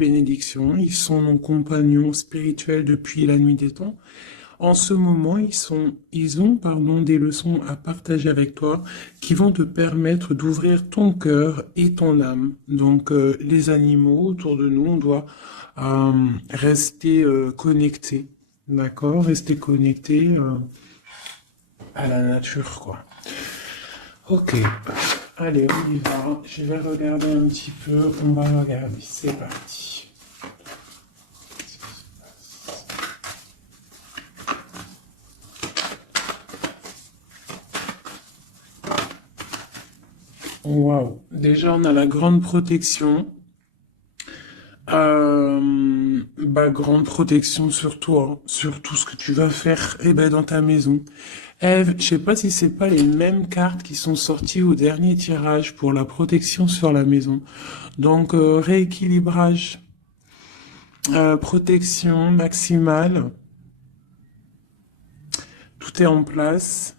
bénédiction. Ils sont nos compagnons spirituels depuis la nuit des temps. En ce moment, ils ont des leçons à partager avec toi qui vont te permettre d'ouvrir ton cœur et ton âme. Donc, les animaux autour de nous, on doit rester connectés, d'accord? Rester connectés à la nature, quoi. Ok, allez, on y va. Je vais regarder un petit peu. On va regarder. C'est parti. Waouh. Déjà, on a la grande protection. Grande protection sur toi, sur tout ce que tu vas faire dans ta maison. Eve, je sais pas si c'est pas les mêmes cartes qui sont sorties au dernier tirage pour la protection sur la maison. Donc, rééquilibrage, protection maximale, tout est en place.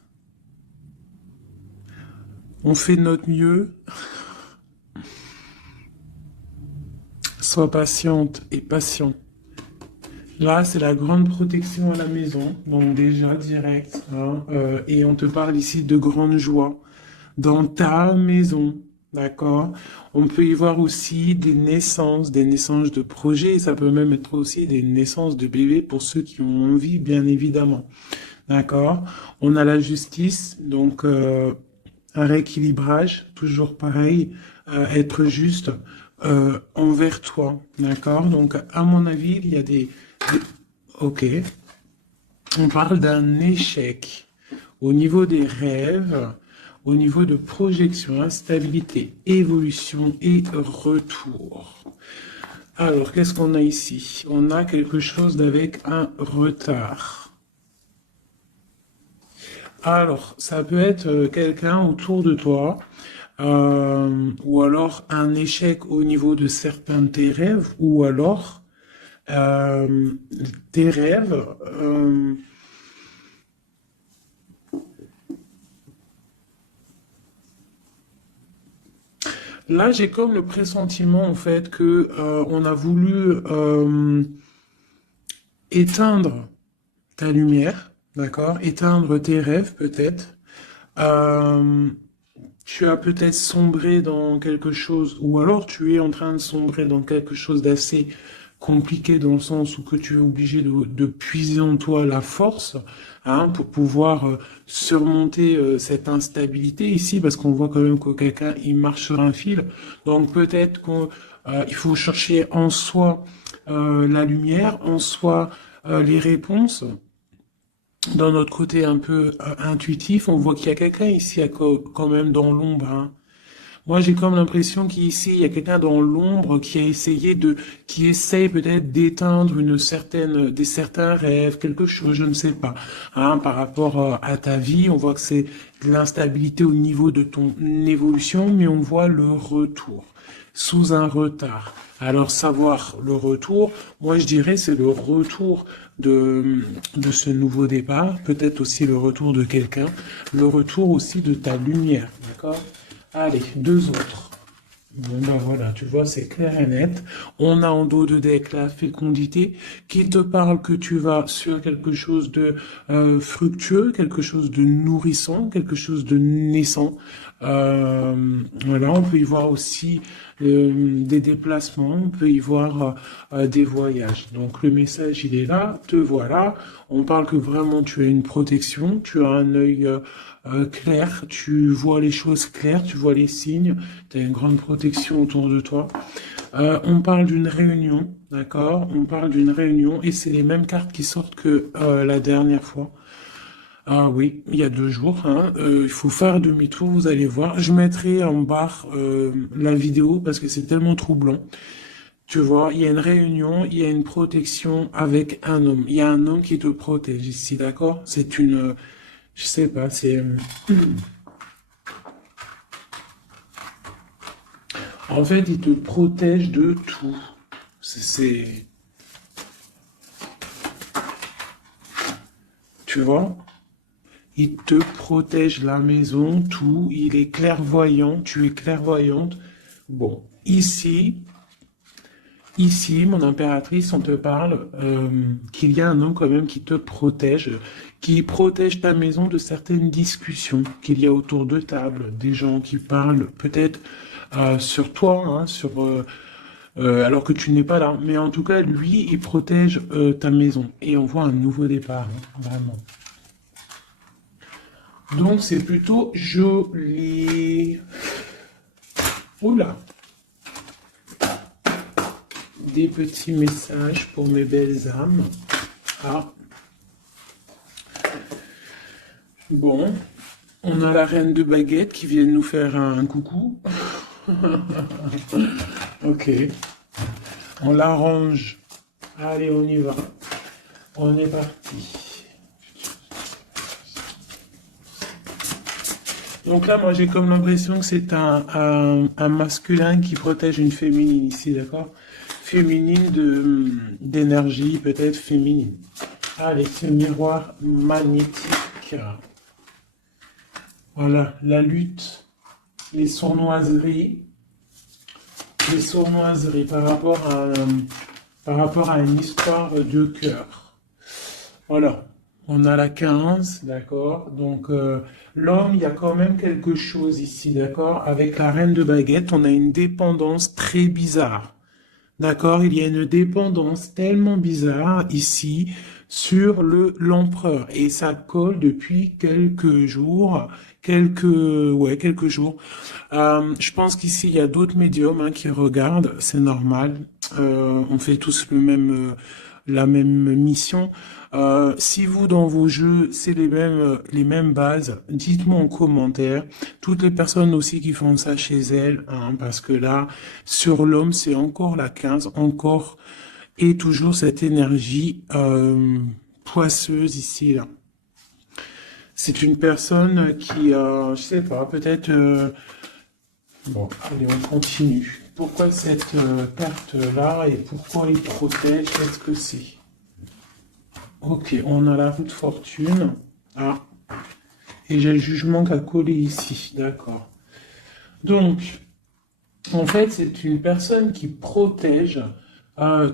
On fait de notre mieux. Sois patiente et patient. Là, c'est la grande protection à la maison, donc déjà direct, hein, et on te parle ici de grande joie dans ta maison, d'accord? On peut y voir aussi des naissances de projets, et ça peut même être aussi des naissances de bébés pour ceux qui ont envie, bien évidemment, d'accord? On a la justice, donc un rééquilibrage, toujours pareil, être juste envers toi, d'accord? Donc, à mon avis, il y a Ok, on parle d'un échec au niveau des rêves, au niveau de projection, instabilité, évolution et retour. Alors, qu'est-ce qu'on a ici? On a quelque chose d'avec un retard. Alors, ça peut être quelqu'un autour de toi, ou alors un échec au niveau de certains de tes rêves, ou alors euh, tes rêves. Là, j'ai comme le pressentiment en fait que on a voulu éteindre ta lumière, d'accord? Éteindre tes rêves peut-être. Euh, Tu as peut-être sombré dans quelque chose, ou alors tu es en train de sombrer dans quelque chose d'assez compliqué dans le sens où que tu es obligé de puiser en toi la force, hein, pour pouvoir surmonter cette instabilité ici, parce qu'on voit quand même que quelqu'un il marche sur un fil. Donc peut-être qu'il faut chercher en soi la lumière, en soi les réponses. Dans notre côté un peu intuitif, on voit qu'il y a quelqu'un ici quand même dans l'ombre, hein. Moi, j'ai comme l'impression qu'ici, il y a quelqu'un dans l'ombre qui a essayé qui essaye peut-être d'éteindre des certains rêves, quelque chose, je ne sais pas, hein, par rapport à ta vie. On voit que c'est de l'instabilité au niveau de ton évolution, mais on voit le retour sous un retard. Alors, savoir le retour, moi je dirais c'est le retour de ce nouveau départ, peut-être aussi le retour de quelqu'un, le retour aussi de ta lumière, d'accord? Allez, deux autres. Bon, ben voilà, tu vois, c'est clair et net. On a en dos de deck la fécondité qui te parle que tu vas sur quelque chose de fructueux, quelque chose de nourrissant, quelque chose de naissant. Voilà, on peut y voir aussi des déplacements, on peut y voir des voyages. Donc le message, il est là, te voilà. On parle que vraiment tu as une protection, tu as un œil clair, tu vois les choses claires, tu vois les signes, tu as une grande protection autour de toi. On parle d'une réunion, d'accord? On parle d'une réunion et c'est les mêmes cartes qui sortent que la dernière fois. Ah oui, il y a 2 jours, hein. Il faut faire demi-tour, vous allez voir. Je mettrai en barre la vidéo parce que c'est tellement troublant. Tu vois, il y a une réunion, il y a une protection avec un homme. Il y a un homme qui te protège ici, d'accord? Je sais pas, en fait, il te protège de tout. C'est, tu vois? Il te protège la maison, tout. Il est clairvoyant, tu es clairvoyante. Bon, ici, ici, mon impératrice, on te parle qu'il y a un homme quand même qui te protège, qui protège ta maison de certaines discussions qu'il y a autour de table, des gens qui parlent peut-être sur toi, hein, alors que tu n'es pas là. Mais en tout cas, lui, il protège ta maison. Et on voit un nouveau départ, hein, vraiment. Donc, c'est plutôt joli. Oula! Des petits messages pour mes belles âmes. Ah. Bon. On a la reine de baguette qui vient nous faire un coucou. Ok. On l'arrange. Allez, on y va. On est parti. Donc là, moi, j'ai comme l'impression que c'est un masculin qui protège une féminine ici, d'accord? Féminine d'énergie, peut-être féminine. Allez, ce miroir magnétique. Voilà, la lutte, les sournoiseries par rapport à une histoire de cœur. Voilà, on a la 15, d'accord? Donc, l'homme, il y a quand même quelque chose ici, d'accord? Avec la reine de baguette, on a une dépendance très bizarre. D'accord, il y a une dépendance tellement bizarre ici sur l'empereur et ça colle depuis quelques jours, quelques jours. Je pense qu'ici il y a d'autres médiums hein, qui regardent, c'est normal. On fait tous la même mission. Si vous dans vos jeux c'est les mêmes bases, dites-moi en commentaire. Toutes les personnes aussi qui font ça chez elles, hein, parce que là sur l'homme c'est encore la 15, encore et toujours cette énergie poisseuse ici là. C'est une personne qui, je sais pas, peut-être. Bon, allez, on continue. Pourquoi cette carte-là et pourquoi il protège? Qu'est-ce que c'est? Ok, on a la roue de fortune. Ah, et j'ai le jugement qui a collé ici. D'accord. Donc, en fait, c'est une personne qui protège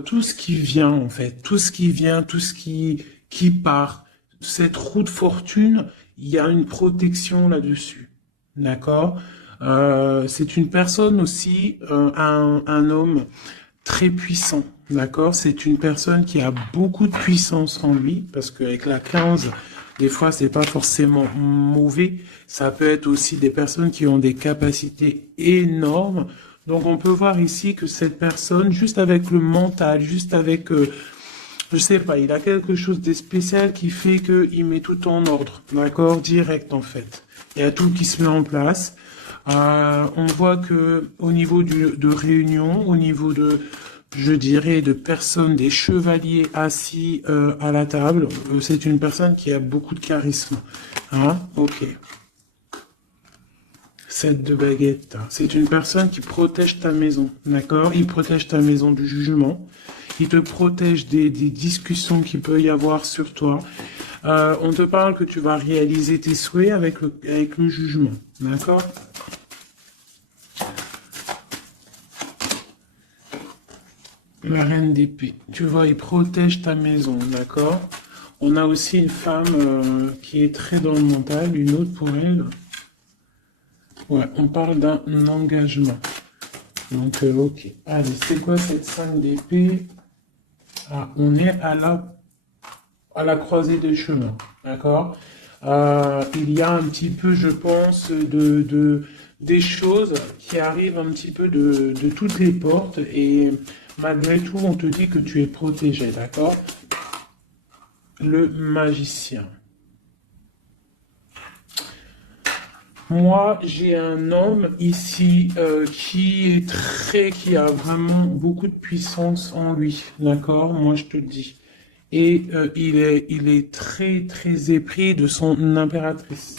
tout ce qui vient, en fait. Tout ce qui vient, tout ce qui part. Cette roue de fortune, il y a une protection là-dessus. D'accord? C'est une personne aussi, un homme très puissant. D'accord? C'est une personne qui a beaucoup de puissance en lui, parce qu'avec la 15, des fois, c'est pas forcément mauvais. Ça peut être aussi des personnes qui ont des capacités énormes. Donc, on peut voir ici que cette personne, juste avec le mental, juste avec, je sais pas, il a quelque chose de spécial qui fait qu'il met tout en ordre. D'accord? Direct, en fait. Il y a tout qui se met en place. On voit que au niveau de réunion, au niveau de, je dirais, de personnes, des chevaliers assis à la table, c'est une personne qui a beaucoup de charisme. Hein? Ok. 7 de baguette. C'est une personne qui protège ta maison. D'accord? Il protège ta maison du jugement. Il te protège des discussions qu'il peut y avoir sur toi. On te parle que tu vas réaliser tes souhaits avec le jugement. D'accord? La reine d'épée. Tu vois, il protège ta maison, d'accord? On a aussi une femme qui est très dans le mental, une autre pour elle. Ouais, on parle d'un engagement. Donc, ok. Allez, c'est quoi cette 5 d'épée? Ah, on est à la croisée des chemins, d'accord? Il y a un petit peu, je pense, des choses qui arrivent un petit peu de toutes les portes et malgré tout, on te dit que tu es protégé, d'accord? Le magicien. Moi, j'ai un homme ici qui a vraiment beaucoup de puissance en lui, d'accord? Moi, je te le dis. Et il est très, très épris de son impératrice.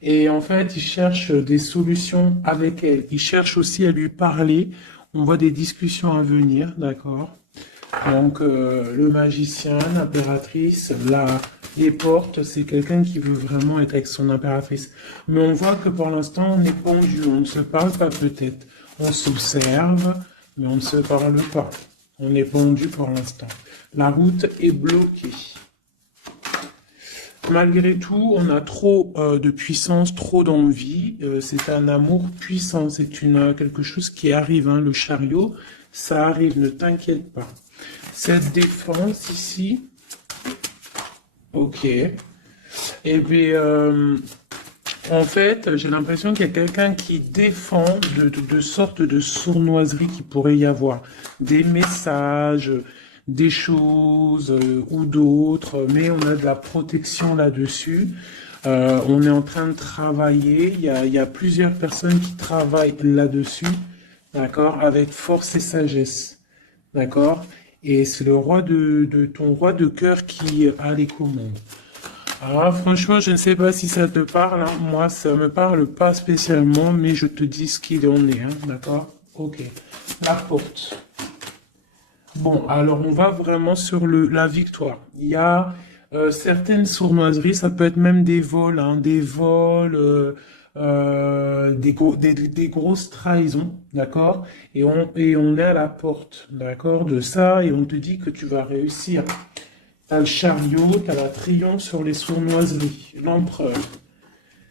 Et en fait, il cherche des solutions avec elle. Il cherche aussi à lui parler. On voit des discussions à venir, d'accord? Donc, le magicien, l'impératrice, les portes, c'est quelqu'un qui veut vraiment être avec son impératrice. Mais on voit que pour l'instant, on est pendu, on ne se parle pas peut-être. On s'observe, mais on ne se parle pas. On est pendu pour l'instant. La route est bloquée. Malgré tout, on a trop de puissance, trop d'envie. C'est un amour puissant. C'est quelque chose qui arrive. Hein, le chariot, ça arrive. Ne t'inquiète pas. Cette défense ici. Ok. Et puis, en fait, j'ai l'impression qu'il y a quelqu'un qui défend de sortes de sournoiseries qui pourrait y avoir. Des messages, des choses ou d'autres, mais on a de la protection là-dessus. On est en train de travailler. Il y a plusieurs personnes qui travaillent là-dessus, d'accord, avec force et sagesse, d'accord. Et c'est le roi ton roi de cœur qui a les commandes. Alors franchement, je ne sais pas si ça te parle, hein. Moi, ça me parle pas spécialement, mais je te dis ce qu'il en est, hein, d'accord? Ok. La porte. Bon, alors on va vraiment sur la victoire. Il y a certaines sournoiseries, ça peut être même des vols, hein, des vols, des grosses trahisons, d'accord? Et on est à la porte, d'accord, de ça, et on te dit que tu vas réussir. T'as le chariot, t'as la triomphe sur les sournoiseries, l'empereur.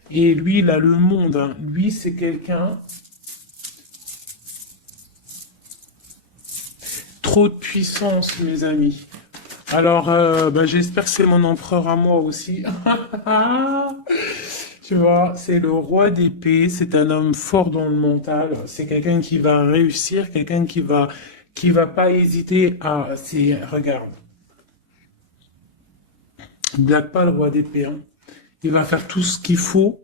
Et lui, il a le monde, hein. Lui, c'est quelqu'un... Trop de puissance, mes amis. Alors, j'espère que c'est mon empereur à moi aussi. Tu vois, c'est le roi d'épée, c'est un homme fort dans le mental, c'est quelqu'un qui va réussir, quelqu'un qui va pas hésiter à... Regarde, blague pas le roi d'épée, hein. Il va faire tout ce qu'il faut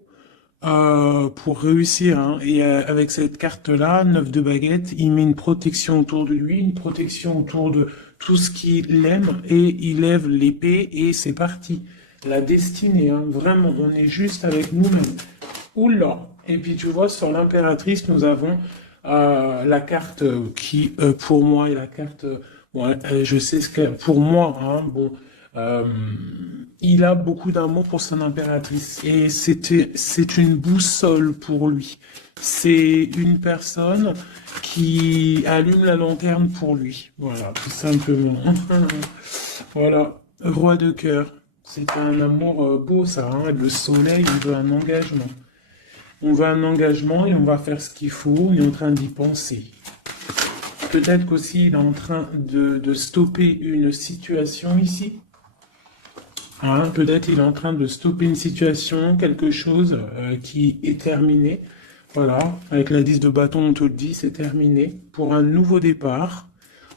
pour réussir, hein. Et avec cette carte-là, 9 de baguette, il met une protection autour de lui, une protection autour de tout ce qu'il aime, et il lève l'épée, et c'est parti. La destinée, hein, vraiment, on est juste avec nous-mêmes. Oula! Et puis tu vois, sur l'impératrice, nous avons la carte qui, pour moi, est la carte... bon, je sais ce que... Pour moi, hein, bon... Euh, il a beaucoup d'amour pour son impératrice et c'est une boussole pour lui. C'est une personne qui allume la lanterne pour lui. Voilà, tout simplement. Voilà, roi de cœur. C'est un amour beau, ça, hein. Le soleil, il veut un engagement. On veut un engagement et on va faire ce qu'il faut. On est en train d'y penser. Peut-être qu'aussi il est en train de stopper une situation ici. Hein, peut-être il est en train de stopper une situation, quelque chose qui est terminé. Voilà, avec la 10 de bâton, on te le dit, c'est terminé. Pour un nouveau départ,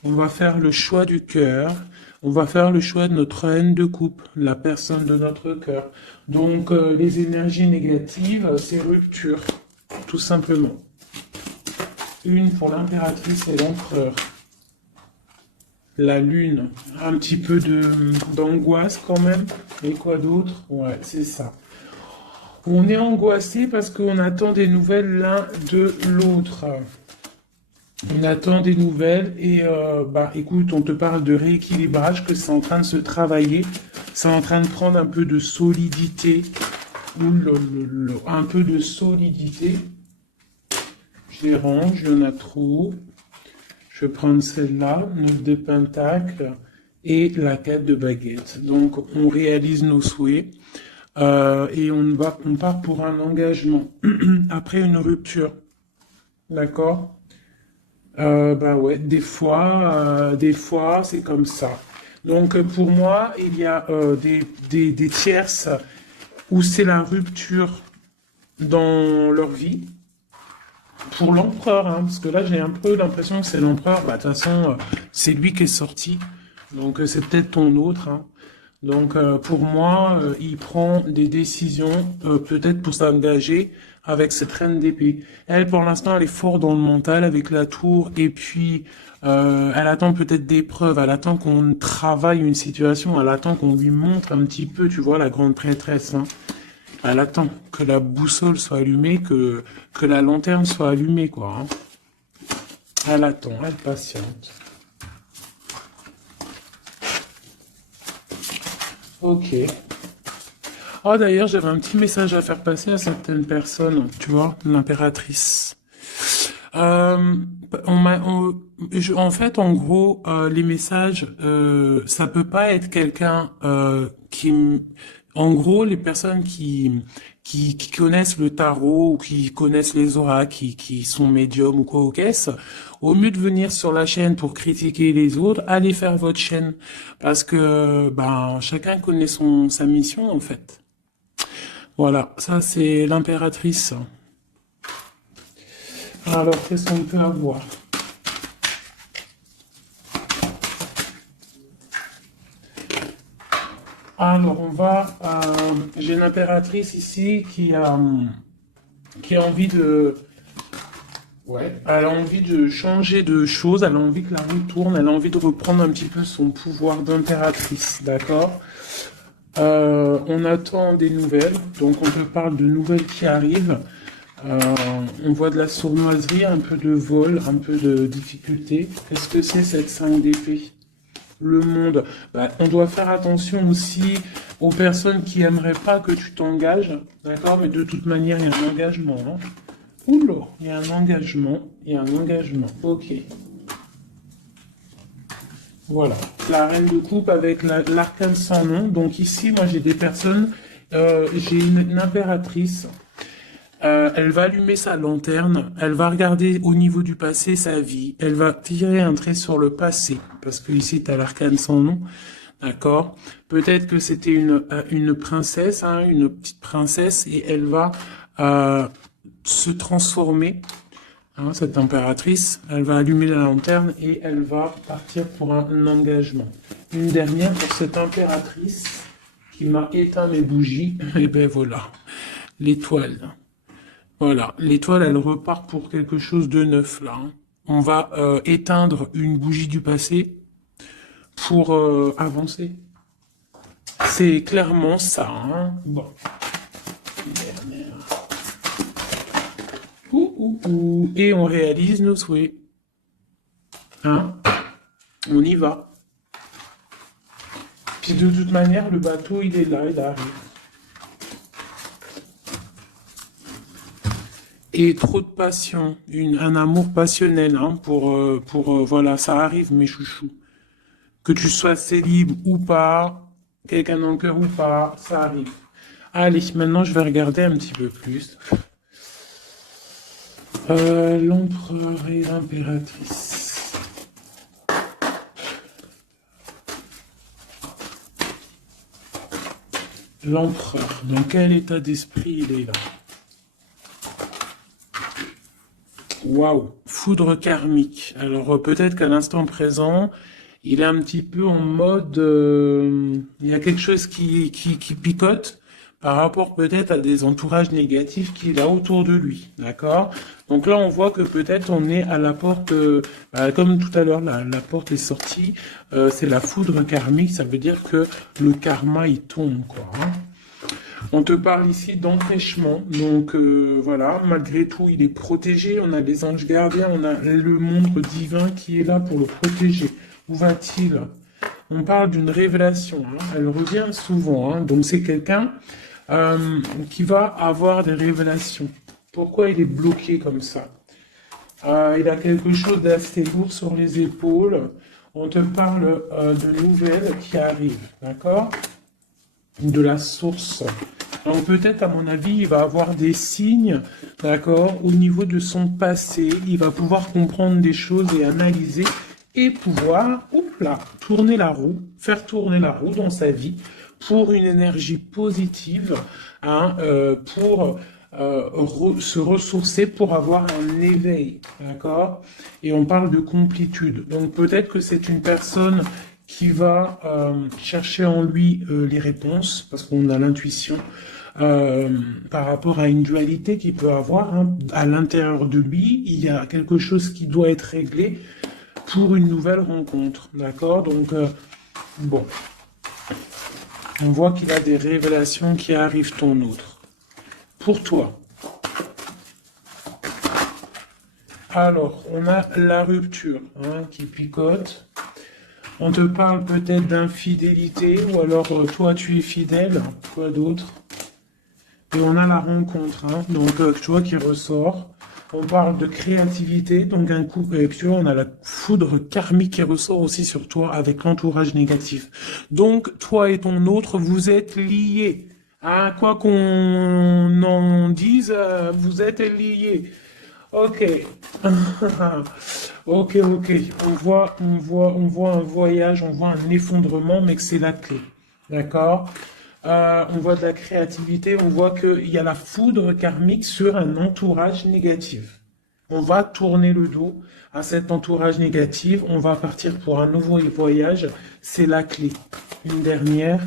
on va faire le choix du cœur. On va faire le choix de notre haine de coupe, la personne de notre cœur. Donc, les énergies négatives, c'est rupture, tout simplement. Une pour l'impératrice et l'empereur. La lune, un petit peu d'angoisse quand même. Et quoi d'autre? Ouais, c'est ça. On est angoissé parce qu'on attend des nouvelles l'un de l'autre. On attend des nouvelles et écoute, on te parle de rééquilibrage, que c'est en train de se travailler. C'est en train de prendre un peu de solidité. Un peu de solidité. Je les range, il y en a trop. Je vais prendre celle-là, 9 de pentacle et la 4 de baguette. Donc, on réalise nos souhaits et on part pour un engagement après une rupture. D'accord? Ouais, des fois, c'est comme ça. Donc, pour moi, il y a des tierces où c'est la rupture dans leur vie. Pour l'empereur, hein, parce que là j'ai un peu l'impression que c'est l'empereur, de toute façon c'est lui qui est sorti, donc c'est peut-être ton autre, hein. Donc pour moi, il prend des décisions peut-être pour s'engager avec cette reine d'épée. Elle pour l'instant elle est forte dans le mental avec la tour, et puis elle attend peut-être des preuves, elle attend qu'on travaille une situation, elle attend qu'on lui montre un petit peu, tu vois, la grande prêtresse, hein. Elle attend que la boussole soit allumée, que la lanterne soit allumée, quoi, hein. Elle attend, elle patiente. Ok. Oh, d'ailleurs, j'avais un petit message à faire passer à certaines personnes, tu vois, l'impératrice. En fait, en gros, les messages, ça peut pas être quelqu'un en gros, les personnes qui connaissent le tarot ou qui connaissent les auras, qui sont médiums ou quoi au caisse, au mieux de venir sur la chaîne pour critiquer les autres, allez faire votre chaîne parce que ben chacun connaît sa mission en fait. Voilà, ça c'est l'impératrice. Alors, qu'est-ce qu'on peut avoir? Alors, j'ai une impératrice ici qui a envie de, ouais, elle a envie de changer de choses, elle a envie que la roue tourne, elle a envie de reprendre un petit peu son pouvoir d'impératrice, d'accord? On attend des nouvelles, donc on te parle de nouvelles qui arrivent. Euh, on voit de la sournoiserie, un peu de vol, un peu de difficulté. Qu'est-ce que c'est cette 5 d'épée? Le monde. Bah, on doit faire attention aussi aux personnes qui aimeraient pas que tu t'engages, d'accord? Mais de toute manière, il y a un engagement. Hein. Oula, il y a un engagement, il y a un engagement. Ok. Voilà. La reine de coupe avec l'arcane sans nom. Donc ici, moi, j'ai des personnes, j'ai une impératrice. Elle va allumer sa lanterne, elle va regarder au niveau du passé sa vie, elle va tirer un trait sur le passé, parce que ici tu as l'arcane sans nom, d'accord? Peut-être que c'était une princesse, hein, une petite princesse, et elle va se transformer, hein, cette impératrice, elle va allumer la lanterne et elle va partir pour un engagement. Une dernière pour cette impératrice qui m'a éteint mes bougies, et ben voilà, l'étoile. Voilà, l'étoile, elle repart pour quelque chose de neuf, là. Hein. On va éteindre une bougie du passé pour avancer. C'est clairement ça. Hein. Bon. Et on réalise nos souhaits. Hein. On y va. Puis de toute manière, le bateau, il est là, il arrive. Et trop de passion, un amour passionnel, hein, voilà, ça arrive, mes chouchous. Que tu sois célib ou pas, quelqu'un dans le cœur ou pas, ça arrive. Allez, maintenant je vais regarder un petit peu plus. L'empereur et l'impératrice. L'empereur, dans quel état d'esprit il est là? Waouh, foudre karmique. Alors peut-être qu'à l'instant présent, il est un petit peu en mode, il y a quelque chose qui picote par rapport peut-être à des entourages négatifs qu'il a autour de lui, d'accord? Donc là, on voit que peut-être on est à la porte, comme tout à l'heure, la porte est sortie, c'est la foudre karmique, ça veut dire que le karma, il tombe, quoi. Hein. On te parle ici d'empêchement, donc voilà, malgré tout, il est protégé, on a les anges gardiens, on a le monde divin qui est là pour le protéger. Où va-t-il? On parle d'une révélation, hein. Elle revient souvent, hein. Donc c'est quelqu'un qui va avoir des révélations. Pourquoi il est bloqué comme ça? Il a quelque chose d'assez lourd sur les épaules. On te parle de nouvelles qui arrivent, d'accord? De la source. Donc peut-être, à mon avis, il va avoir des signes, d'accord, au niveau de son passé. Il va pouvoir comprendre des choses et analyser et pouvoir, tourner la roue, faire tourner la roue dans sa vie pour une énergie positive, hein, pour se ressourcer, pour avoir un éveil, d'accord? Et on parle de complétude. Donc peut-être que c'est une personne qui va chercher en lui les réponses, parce qu'on a l'intuition par rapport à une dualité qu'il peut avoir. Hein. À l'intérieur de lui, il y a quelque chose qui doit être réglé pour une nouvelle rencontre, d'accord? Donc, bon, on voit qu'il a des révélations qui arrivent ton autre. Pour toi. Alors, on a la rupture hein, qui picote. On te parle peut-être d'infidélité, ou alors toi tu es fidèle, quoi d'autre? Et on a la rencontre, hein, donc tu vois qui ressort. On parle de créativité, donc un coup, et puis tu vois, on a la foudre karmique qui ressort aussi sur toi avec l'entourage négatif. Donc, toi et ton autre, vous êtes liés. Hein, quoi qu'on en dise, vous êtes liés. Ok. Ok. On voit un voyage, on voit un effondrement, mais que c'est la clé. D'accord? On voit de la créativité, on voit qu'il y a la foudre karmique sur un entourage négatif. On va tourner le dos à cet entourage négatif, on va partir pour un nouveau voyage, c'est la clé. Une dernière.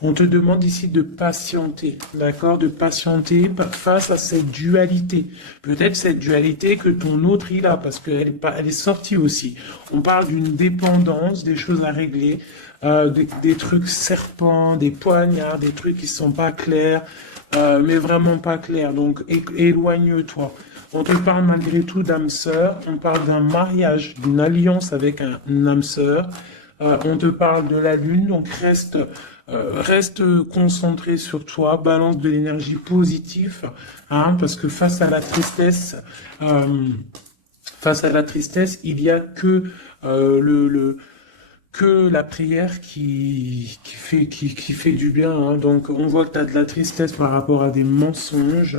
On te demande ici de patienter, d'accord? De patienter face à cette dualité. Peut-être cette dualité que ton autre il a, parce elle est sortie aussi. On parle d'une dépendance, des choses à régler, des trucs serpents, des poignards, des trucs qui sont pas clairs, mais vraiment pas clairs. Donc éloigne-toi. On te parle malgré tout d'âme sœur, on parle d'un mariage, d'une alliance avec un âme sœur. On te parle de la lune, donc reste concentré sur toi, balance de l'énergie positive, hein, parce que face à la tristesse, il y a que que la prière qui fait du bien. Hein. Donc on voit que tu as de la tristesse par rapport à des mensonges.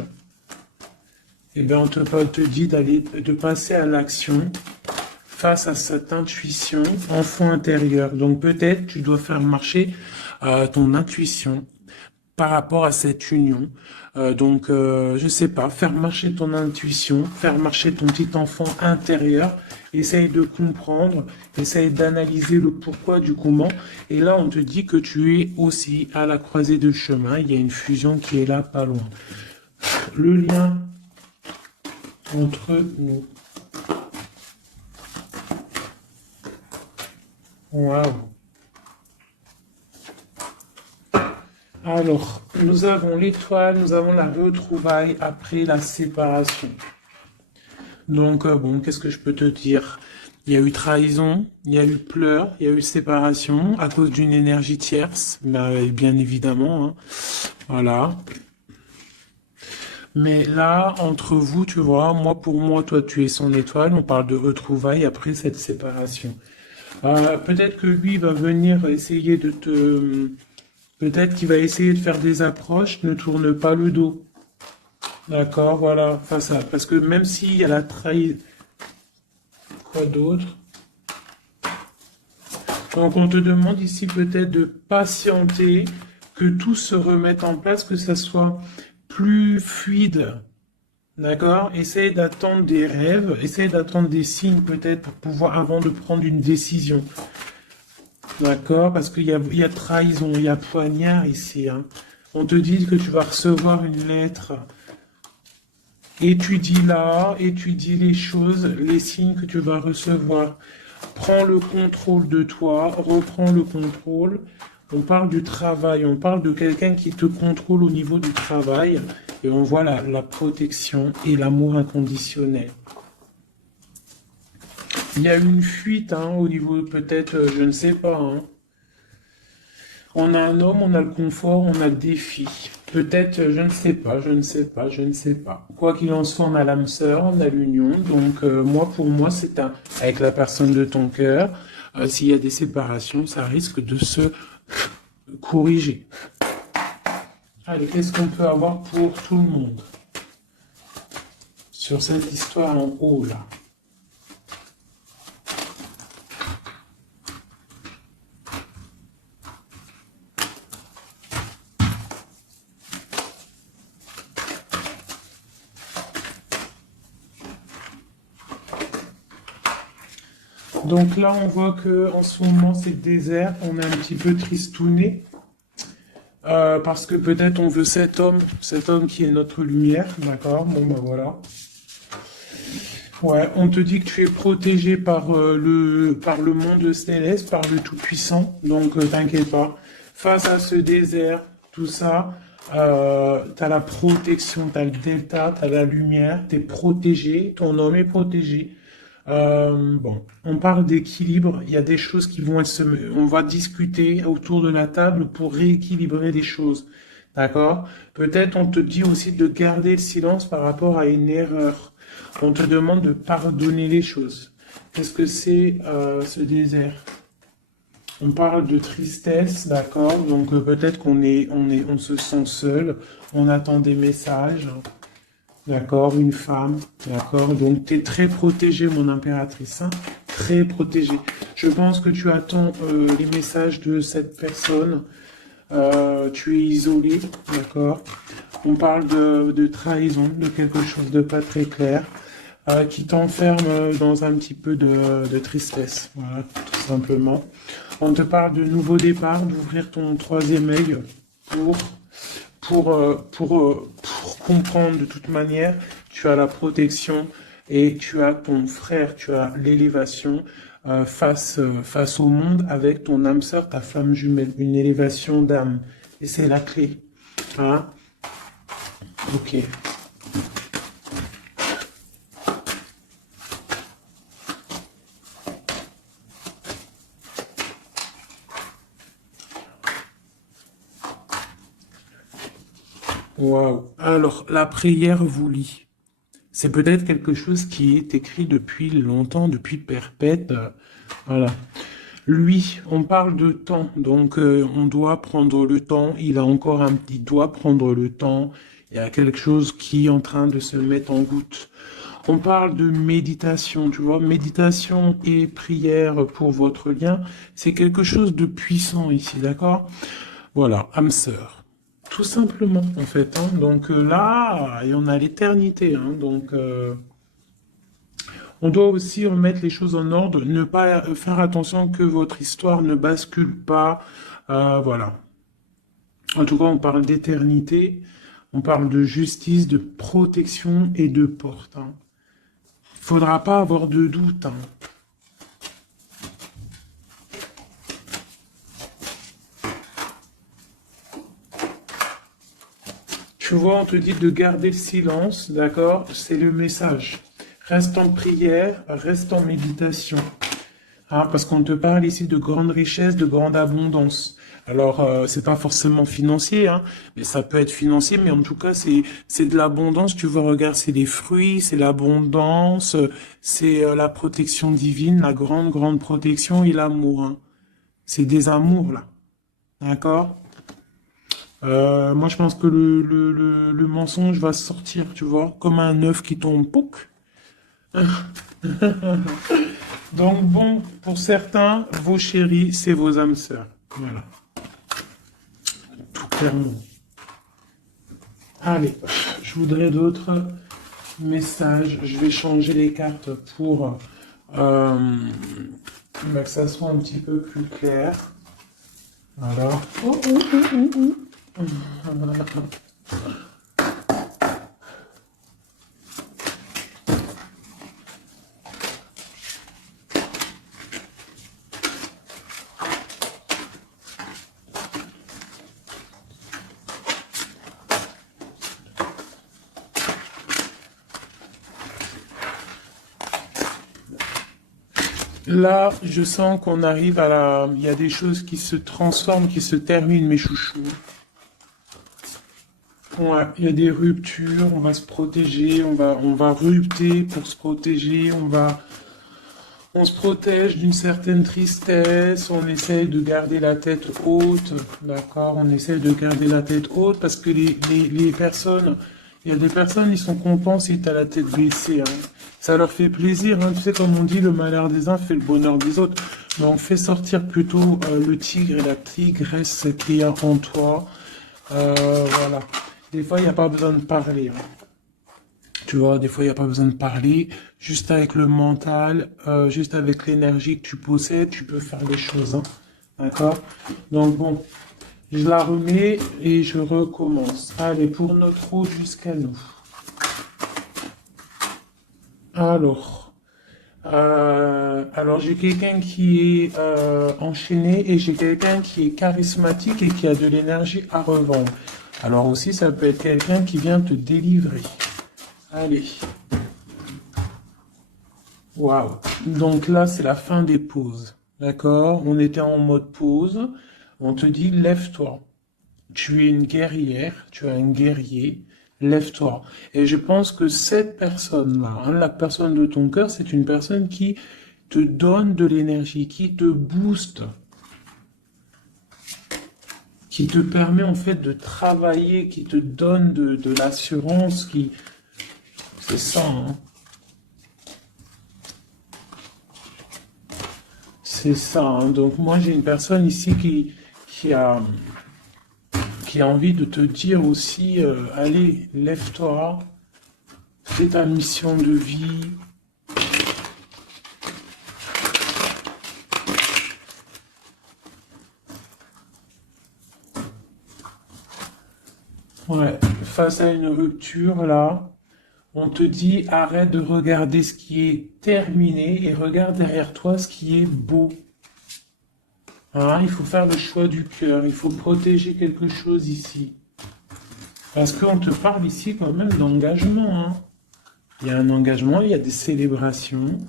Eh bien, on te dit de passer à l'action face à cette intuition enfant intérieur. Donc peut-être tu dois faire marcher ton intuition par rapport à cette union. Je sais pas, faire marcher ton intuition, faire marcher ton petit enfant intérieur. Essaye de comprendre, essaye d'analyser le pourquoi du comment. Et là, on te dit que tu es aussi à la croisée de chemin. Il y a une fusion qui est là, pas loin. Le lien entre nous. Waouh. Alors, nous avons l'étoile, nous avons la retrouvaille après la séparation. Donc, bon, qu'est-ce que je peux te dire? Il y a eu trahison, il y a eu pleurs, il y a eu séparation à cause d'une énergie tierce, bien évidemment. Hein. Voilà. Mais là, entre vous, tu vois, pour moi, toi, tu es son étoile. On parle de retrouvailles après cette séparation. Peut-être que lui va venir essayer de te... Peut-être qu'il va essayer de faire des approches. Ne tourne pas le dos. D'accord, voilà, face à... Parce que même s'il y a la trahison... Quoi d'autre? Donc on te demande ici peut-être de patienter, que tout se remette en place, que ça soit plus fluide. D'accord? Essaye d'attendre des rêves, essaye d'attendre des signes peut-être pour pouvoir, avant de prendre une décision. D'accord? Parce qu'il y a trahison, il y a poignard ici. Hein. On te dit que tu vas recevoir une lettre. Étudie les choses, les signes que tu vas recevoir. Prends le contrôle de toi, reprends le contrôle. On parle du travail, on parle de quelqu'un qui te contrôle au niveau du travail. Et on voit la protection et l'amour inconditionnel. Il y a une fuite hein, au niveau peut-être, je ne sais pas. Hein. On a un homme, on a le confort, on a le défi. Peut-être, je ne sais pas. Quoi qu'il en soit, on a l'âme sœur, on a l'union. Donc, pour moi, c'est avec la personne de ton cœur. S'il y a des séparations, ça risque de se corriger. Allez, qu'est-ce qu'on peut avoir pour tout le monde sur cette histoire en haut, là? Donc là, on voit que en ce moment, c'est désert. On est un petit peu tristouné. Parce que peut-être on veut cet homme qui est notre lumière. D'accord? Bon, bah voilà. Ouais, on te dit que tu es protégé par le monde céleste, par le Tout-Puissant. Donc, t'inquiète pas. Face à ce désert, tout ça, t'as la protection, t'as le delta, t'as la lumière, t'es protégé, ton homme est protégé. Bon, on parle d'équilibre. Il y a des choses qui vont on va discuter autour de la table pour rééquilibrer les choses. D'accord? Peut-être on te dit aussi de garder le silence par rapport à une erreur. On te demande de pardonner les choses. Qu'est-ce que c'est ce désert? On parle de tristesse, d'accord? Donc peut-être on se sent seul, on attend des messages, d'accord? Une femme, d'accord? Donc tu es très protégée, mon impératrice, hein? Très protégée. Je pense que tu attends les messages de cette personne. Tu es isolé, d'accord? On parle de trahison, de quelque chose de pas très clair, qui t'enferme dans un petit peu de tristesse, voilà, tout simplement. On te parle de nouveau départ, d'ouvrir ton troisième œil pour, pour comprendre de toute manière, tu as la protection et tu as ton frère, tu as l'élévation face au monde avec ton âme sœur, ta flamme jumelle, une élévation d'âme. Et c'est la clé. Hein? Ok. Waouh. Alors, la prière vous lie. C'est peut-être quelque chose qui est écrit depuis longtemps, depuis perpète. Voilà. Lui, on parle de temps, donc on doit prendre le temps. Il doit prendre le temps. Il y a quelque chose qui est en train de se mettre en route. On parle de méditation, tu vois, méditation et prière pour votre lien, c'est quelque chose de puissant ici, d'accord? Voilà, âme sœur. Tout simplement, en fait. Hein. Donc là, et on a l'éternité. Hein. Donc, on doit aussi remettre les choses en ordre, ne pas faire attention que votre histoire ne bascule pas. Voilà. En tout cas, on parle d'éternité, on parle de justice, de protection et de porte. Hein. Faudra pas avoir de doute. Hein. Tu vois, on te dit de garder le silence, d'accord? C'est le message. Reste en prière, reste en méditation. Hein, parce qu'on te parle ici de grande richesse, de grande abondance. Alors, c'est pas forcément financier, hein, mais ça peut être financier, mais en tout cas, c'est de l'abondance. Tu vois, regarde, c'est les fruits, c'est l'abondance, c'est la protection divine, la grande, grande protection et l'amour. Hein. C'est des amours, là. D'accord? Moi, je pense que le mensonge va sortir, tu vois, comme un œuf qui tombe. Pouc. Donc bon, pour certains, vos chéris, c'est vos âmes sœurs. Voilà, tout clairement. Allez, je voudrais d'autres messages. Je vais changer les cartes pour que ça soit un petit peu plus clair. Voilà. Là, je sens qu'on arrive à la... Il y a des choses qui se transforment, qui se terminent, mes chouchous. Ouais, il y a des ruptures, on va se protéger, on va rupter pour se protéger, on se protège d'une certaine tristesse, on essaye de garder la tête haute, d'accord? On essaye de garder la tête haute parce que les personnes, il y a des personnes, ils sont contents si tu as la tête baissée, hein. Ça leur fait plaisir, hein. Tu sais, comme on dit, le malheur des uns fait le bonheur des autres. Donc, fais sortir plutôt le tigre et la tigresse qui est en toi. Voilà. Des fois, il n'y a pas besoin de parler. Hein. Tu vois, des fois, il n'y a pas besoin de parler. Juste avec le mental, juste avec l'énergie que tu possèdes, tu peux faire les choses. Hein. D'accord? Donc, bon, je la remets et je recommence. Allez, pour notre route jusqu'à nous. Alors j'ai quelqu'un qui est enchaîné et j'ai quelqu'un qui est charismatique et qui a de l'énergie à revendre. Alors aussi, ça peut être quelqu'un qui vient te délivrer. Allez. Waouh. Donc là, c'est la fin des pauses. D'accord? On était en mode pause. On te dit, lève-toi. Tu es une guerrière, tu es un guerrier, lève-toi. Et je pense que cette personne-là, hein, la personne de ton cœur, c'est une personne qui te donne de l'énergie, qui te booste, qui te permet en fait de travailler, qui te donne de l'assurance, qui... C'est ça, hein. C'est ça, hein. Donc moi j'ai une personne ici qui a, qui a envie de te dire aussi, allez, lève-toi, fais ta mission de vie. Ouais, face à une rupture là, on te dit arrête de regarder ce qui est terminé et regarde derrière toi ce qui est beau. Hein, il faut faire le choix du cœur, il faut protéger quelque chose ici. Parce qu'on te parle ici quand même d'engagement, hein. Il y a un engagement, il y a des célébrations.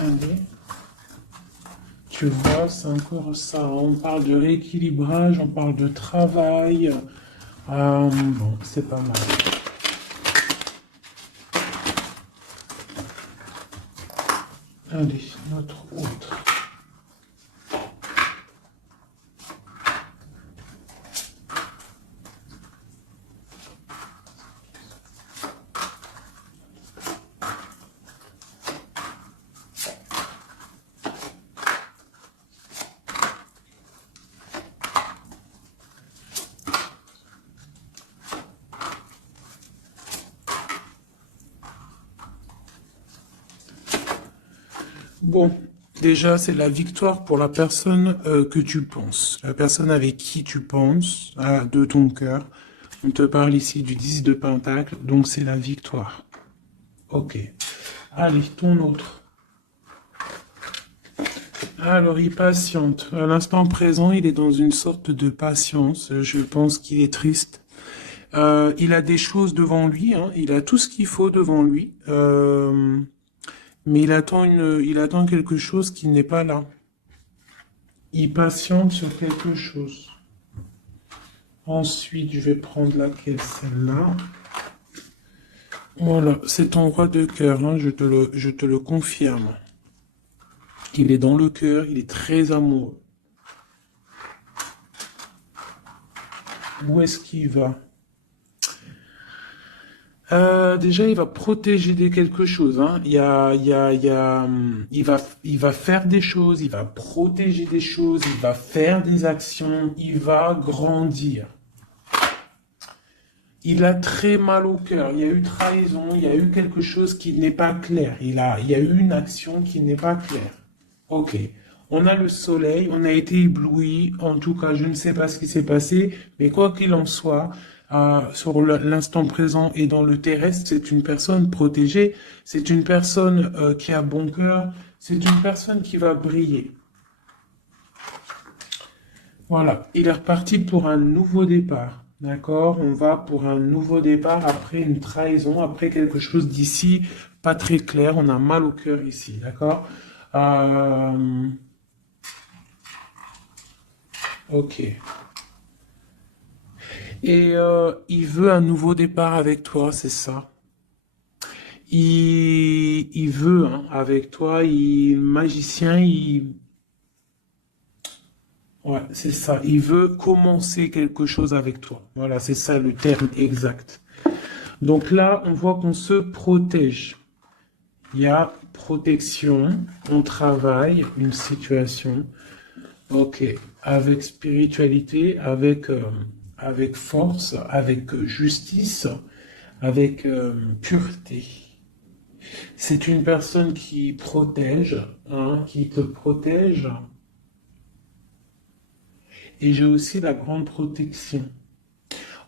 Allez. Tu vois, c'est encore ça. On parle de rééquilibrage, on parle de travail. Bon, c'est pas mal. Allez, notre autre. Bon, déjà, c'est la victoire pour la personne que tu penses. La personne avec qui tu penses, de ton cœur. On te parle ici du 10 de Pentacle, donc c'est la victoire. Ok. Allez, ton autre. Alors, il patiente. À l'instant présent, il est dans une sorte de patience. Je pense qu'il est triste. Il a des choses devant lui, hein. Il a tout ce qu'il faut devant lui. Mais il attend quelque chose qui n'est pas là. Il patiente sur quelque chose. Ensuite, je vais prendre laquelle, celle-là. Voilà, c'est ton roi de cœur, hein, je te le confirme. Il est dans le cœur, il est très amoureux. Où est-ce qu'il va? Déjà, il va protéger de quelque chose, hein. Il va faire des choses, il va protéger des choses, il va faire des actions, il va grandir. Il a très mal au cœur. Il y a eu trahison, il y a eu quelque chose qui n'est pas clair. Il y a eu une action qui n'est pas claire. Ok. On a le soleil, on a été ébloui. En tout cas, je ne sais pas ce qui s'est passé, mais quoi qu'il en soit, sur l'instant présent et dans le terrestre, c'est une personne protégée. C'est une personne qui a bon cœur. C'est une personne qui va briller. Voilà. Il est reparti pour un nouveau départ. D'accord? On va pour un nouveau départ après une trahison, après quelque chose d'ici pas très clair. On a mal au cœur ici. D'accord? Ok. Et il veut un nouveau départ avec toi, c'est ça. Il veut hein, avec toi, magicien, ouais, c'est ça. Il veut commencer quelque chose avec toi. Voilà, c'est ça le terme exact. Donc là, on voit qu'on se protège. Il y a protection, on travaille, une situation. Ok, avec spiritualité, avec force, avec justice, avec pureté. C'est une personne qui protège, hein, qui te protège. Et j'ai aussi la grande protection.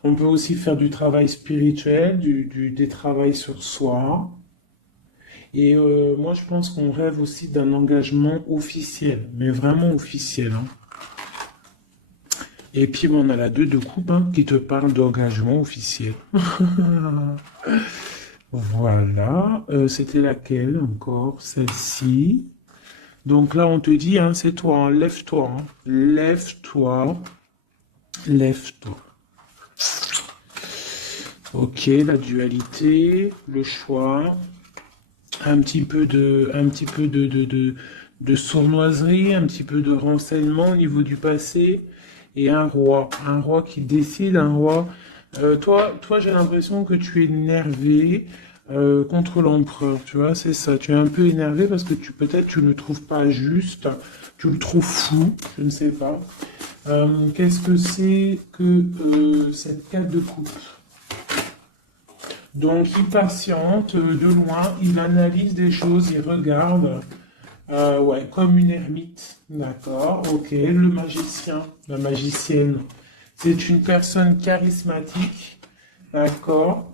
On peut aussi faire du travail spirituel, des travails sur soi. Et moi, je pense qu'on rêve aussi d'un engagement officiel, mais vraiment officiel, hein. Et puis, bon, on a la 2 de coupe hein, qui te parle d'engagement officiel. Voilà. C'était laquelle encore? Celle-ci. Donc là, on te dit, hein, c'est toi, hein, lève-toi. Hein. Lève-toi. Lève-toi. Ok, la dualité, le choix, un petit peu de sournoiserie, un petit peu de renseignement au niveau du passé, et un roi qui décide, un roi. Toi, j'ai l'impression que tu es énervé contre l'empereur, tu vois, c'est ça. Tu es un peu énervé parce que peut-être tu le trouves pas juste, tu le trouves fou, je ne sais pas. Qu'est-ce que c'est que cette 4 de coupe? Donc, il patiente de loin, il analyse des choses, il regarde, ouais, comme une ermite, d'accord, ok. Le magicien, la magicienne, c'est une personne charismatique, d'accord,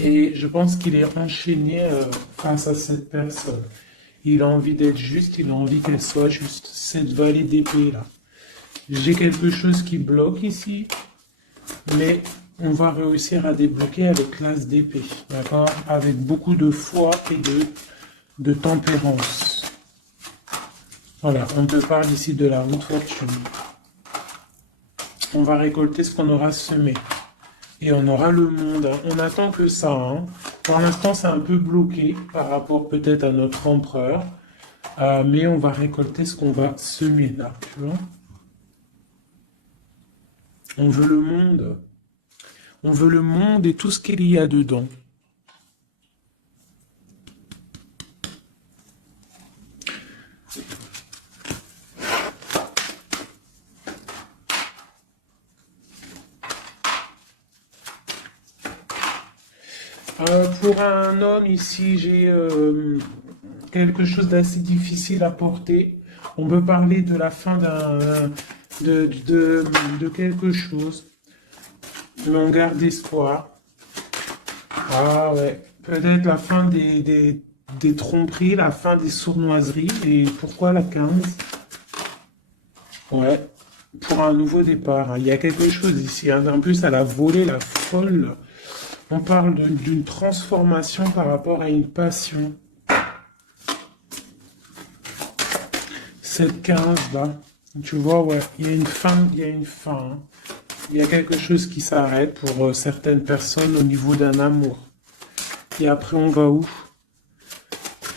et je pense qu'il est enchaîné face à cette personne. Il a envie d'être juste, il a envie qu'elle soit juste. Cette vallée d'épée là. J'ai quelque chose qui bloque ici, mais on va réussir à débloquer avec l'as d'épée, d'accord? Avec beaucoup de foi et de tempérance. Voilà, on te parle ici de la roue de fortune. On va récolter ce qu'on aura semé. Et on aura le monde. Hein. On attend que ça. Hein. Pour l'instant, c'est un peu bloqué par rapport peut-être à notre empereur. Mais on va récolter ce qu'on va semer là, tu vois? On veut le monde. On veut le monde et tout ce qu'il y a dedans. Pour un homme ici, j'ai quelque chose d'assez difficile à porter. On peut parler de la fin de quelque chose. Mais on garde espoir. Ah ouais, peut-être la fin des tromperies, la fin des sournoiseries. Et pourquoi la 15? Ouais, pour un nouveau départ. Hein. Il y a quelque chose ici. Hein. En plus, elle a volé la folle. On parle d'une transformation par rapport à une passion. Cette 15 là, tu vois, ouais, il y a une fin, il y a une fin. Hein. Il y a quelque chose qui s'arrête pour certaines personnes au niveau d'un amour. Et après, on va où?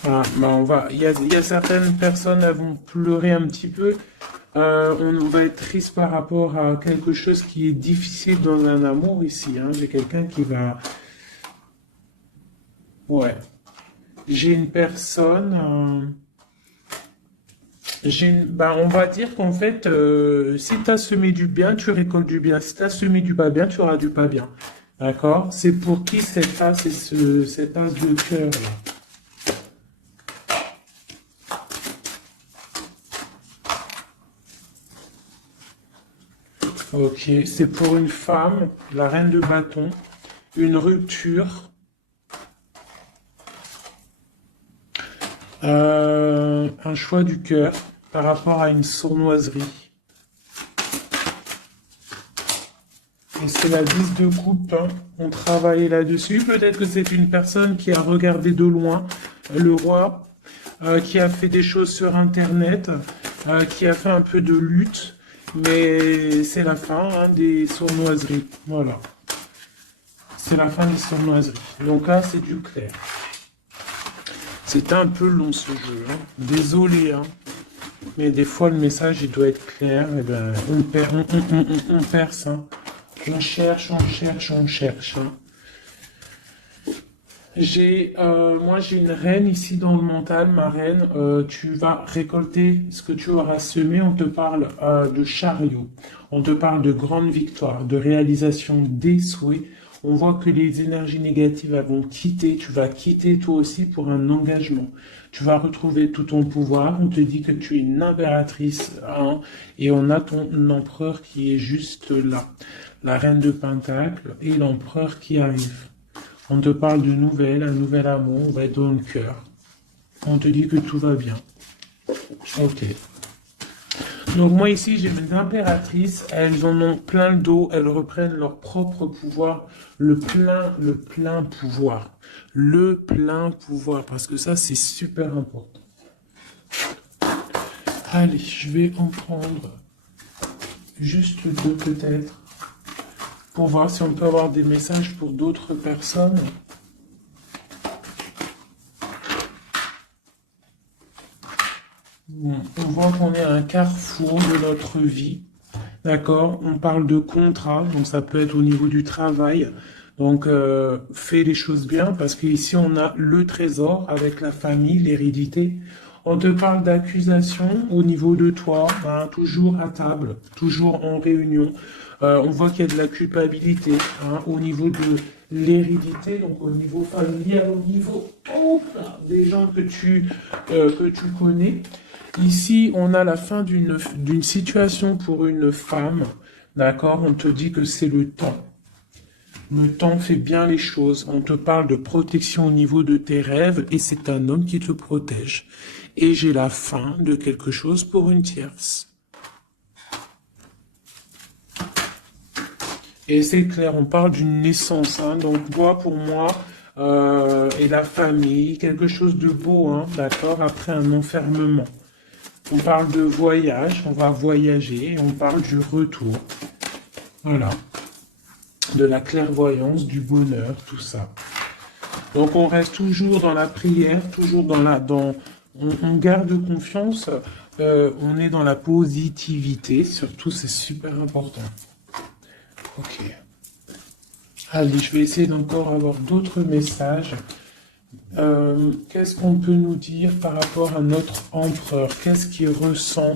Ah, bah il y a certaines personnes, elles vont pleurer un petit peu. On va être triste par rapport à quelque chose qui est difficile dans un amour ici. Hein. J'ai quelqu'un qui va... Ouais. J'ai une personne... on va dire qu'en fait, si tu as semé du bien, tu récoltes du bien. Si tu as semé du pas bien, tu auras du pas bien. D'accord? C'est pour qui cet as et cet as de cœur là? Ok, c'est pour une femme, la reine de bâton, une rupture, un choix du cœur par rapport à une sournoiserie. Et c'est la 10 de coupe, hein. On travaille là-dessus. Peut-être que c'est une personne qui a regardé de loin le roi, qui a fait des choses sur Internet, qui a fait un peu de lutte. Mais c'est la fin hein, des sournoiseries. Voilà. C'est la fin des sournoiseries. Donc là, c'est du clair. C'est un peu long ce jeu. Hein. Désolé. Hein. Mais des fois, le message, il doit être clair. Et ben, on perce. Hein. On cherche, on cherche, on cherche. Hein. Moi, j'ai une reine ici dans le mental, ma reine. Tu vas récolter ce que tu auras semé. On te parle de chariot. On te parle de grande victoire, de réalisation des souhaits. On voit que les énergies négatives elles vont quitter. Tu vas quitter toi aussi pour un engagement. Tu vas retrouver tout ton pouvoir. On te dit que tu es une impératrice. Hein, et on a ton empereur qui est juste là. La reine de Pentacle et l'empereur qui arrive. On te parle de nouvelles, un nouvel amour, on va être dans le cœur. On te dit que tout va bien. Ok. Donc moi ici, j'ai mes impératrices, elles en ont plein le dos, elles reprennent leur propre pouvoir, le plein pouvoir. Le plein pouvoir, parce que ça, c'est super important. Allez, je vais en prendre juste deux peut-être, pour voir si on peut avoir des messages pour d'autres personnes. Bon, on voit qu'on est à un carrefour de notre vie. D'accord? On parle de contrat, donc ça peut être au niveau du travail. Donc, fais les choses bien parce qu'ici, on a le trésor avec la famille, l'hérédité. On te parle d'accusation au niveau de toi, hein, toujours à table, toujours en réunion. On voit qu'il y a de la culpabilité hein, au niveau de l'hérédité, donc au niveau familial, au niveau hop là, des gens que tu connais. Ici, on a la fin d'une situation pour une femme. D'accord? On te dit que c'est le temps. Le temps fait bien les choses. On te parle de protection au niveau de tes rêves et c'est un homme qui te protège. Et j'ai la fin de quelque chose pour une tierce. Et c'est clair, on parle d'une naissance. Hein, donc, moi, pour moi, et la famille, quelque chose de beau, hein, d'accord, après un enfermement. On parle de voyage, on va voyager, on parle du retour. Voilà. De la clairvoyance, du bonheur, tout ça. Donc on reste toujours dans la prière, toujours on garde confiance, on est dans la positivité, surtout c'est super important. Ok. Allez, je vais essayer d'encore avoir d'autres messages. Qu'est-ce qu'on peut nous dire par rapport à notre empereur? Qu'est-ce qu'il ressent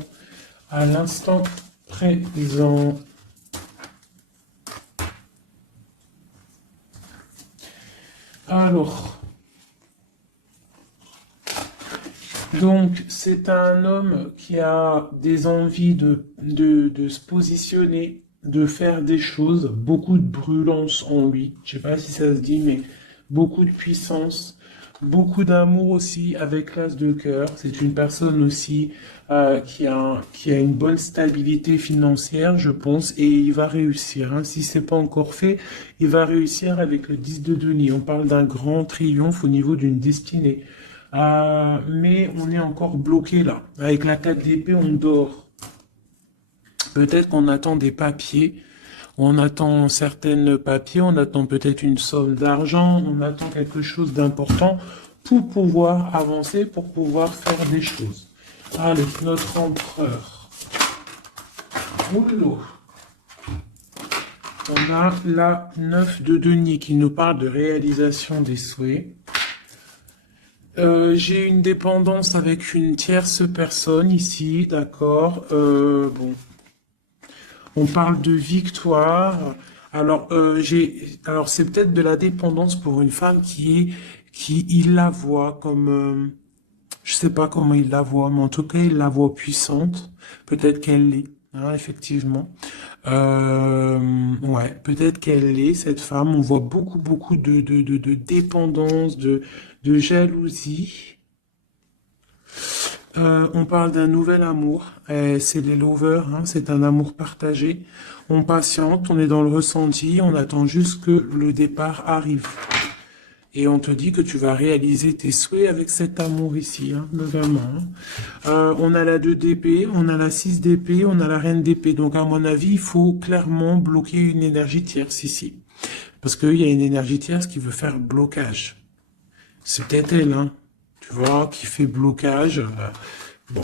à l'instant présent? Alors, donc c'est un homme qui a des envies de se positionner, de faire des choses, beaucoup de brûlance en lui. Je sais pas si ça se dit, mais beaucoup de puissance, beaucoup d'amour aussi avec l'as de cœur. C'est une personne aussi qui a une bonne stabilité financière, je pense, et il va réussir. Hein. Si c'est pas encore fait, il va réussir avec le 10 de Denis. On parle d'un grand triomphe au niveau d'une destinée. Mais on est encore bloqué là. Avec la 4 d'épée, on dort. Peut-être qu'on attend des papiers, on attend certains papiers, on attend peut-être une somme d'argent, on attend quelque chose d'important pour pouvoir avancer, pour pouvoir faire des choses. Allez, notre empereur. Oulou. On a la 9 de denier qui nous parle de réalisation des souhaits. J'ai une dépendance avec une tierce personne ici, d'accord. Bon, on parle de victoire. Alors c'est peut-être de la dépendance pour une femme qui il la voit comme, je sais pas comment il la voit, mais en tout cas il la voit puissante. Peut-être qu'elle l'est, hein, effectivement. Ouais, peut-être qu'elle l'est cette femme. On voit beaucoup de dépendance, de jalousie. On parle d'un nouvel amour, c'est les lovers, hein, c'est un amour partagé. On patiente, on est dans le ressenti, on attend juste que le départ arrive. Et on te dit que tu vas réaliser tes souhaits avec cet amour ici, hein, vraiment. Hein. On a la 2 d'épée, on a la 6 d'épée, on a la reine d'épée. Donc à mon avis, il faut clairement bloquer une énergie tierce ici. Parce qu'il y a une énergie tierce qui veut faire blocage. C'est peut-être elle, hein, tu vois, qui fait blocage. Bon.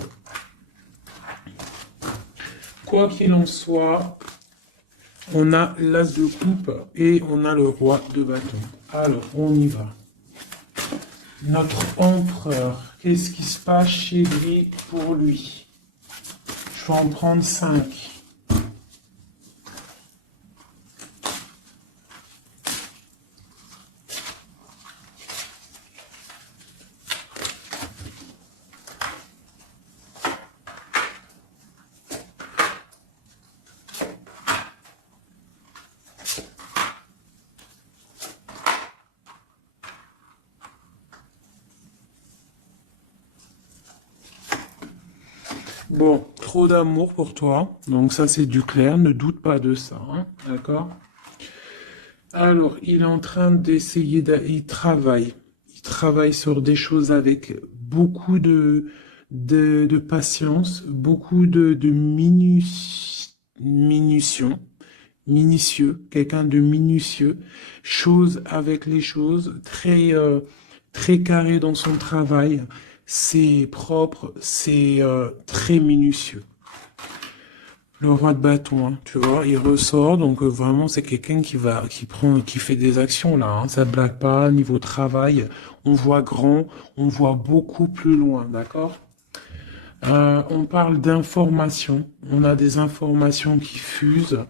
Quoi qu'il en soit, on a l'as de coupe et on a le roi de bâton. Alors, on y va. Notre empereur, qu'est-ce qui se passe chez lui pour lui? Je vais en prendre 5. Bon, trop d'amour pour toi. Donc ça, c'est du clair. Ne doute pas de ça. Hein, d'accord? Alors, il est en train d'essayer, il travaille. Il travaille sur des choses avec beaucoup de patience, beaucoup de minutieux, quelqu'un de minutieux, chose avec les choses, très carré dans son travail. C'est propre, c'est très minutieux. Le roi de bâton, hein, tu vois, il ressort, donc vraiment c'est quelqu'un qui fait des actions là, hein, ça blague pas, niveau travail, on voit grand, on voit beaucoup plus loin, d'accord? On parle d'informations, on a des informations qui fusent,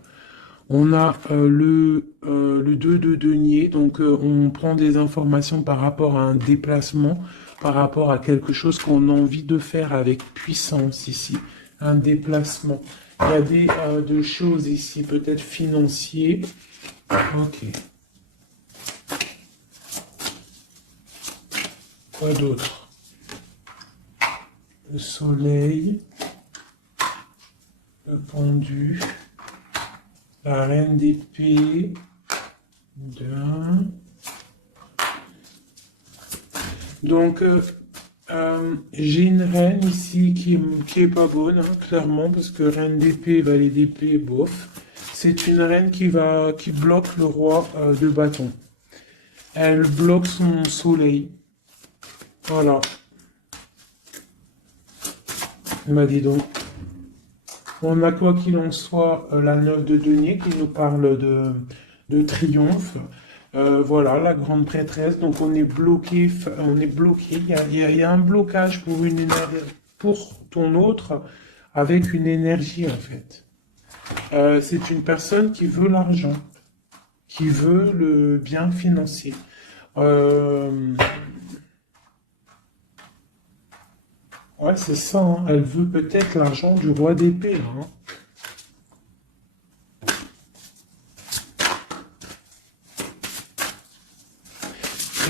on a le 2 de denier, donc on prend des informations par rapport à un déplacement, par rapport à quelque chose qu'on a envie de faire avec puissance ici, un déplacement. Il y a des choses ici, peut-être financiers. Ok. Quoi d'autre? Le soleil, le pendu, la reine d'épée, d'un. Donc, j'ai une reine ici qui est pas bonne, hein, clairement, parce que reine d'épée, valet d'épée, bof. C'est une reine qui bloque le roi de bâton. Elle bloque son soleil. Voilà. Bah dis donc. On a quoi qu'il en soit la 9 de denier qui nous parle de triomphe. Voilà, la grande prêtresse. Donc on est bloqué, Il y a un blocage pour pour ton autre avec une énergie en fait. C'est une personne qui veut l'argent, qui veut le bien financier. Ouais, c'est ça, hein. Elle veut peut-être l'argent du roi d'épée, hein.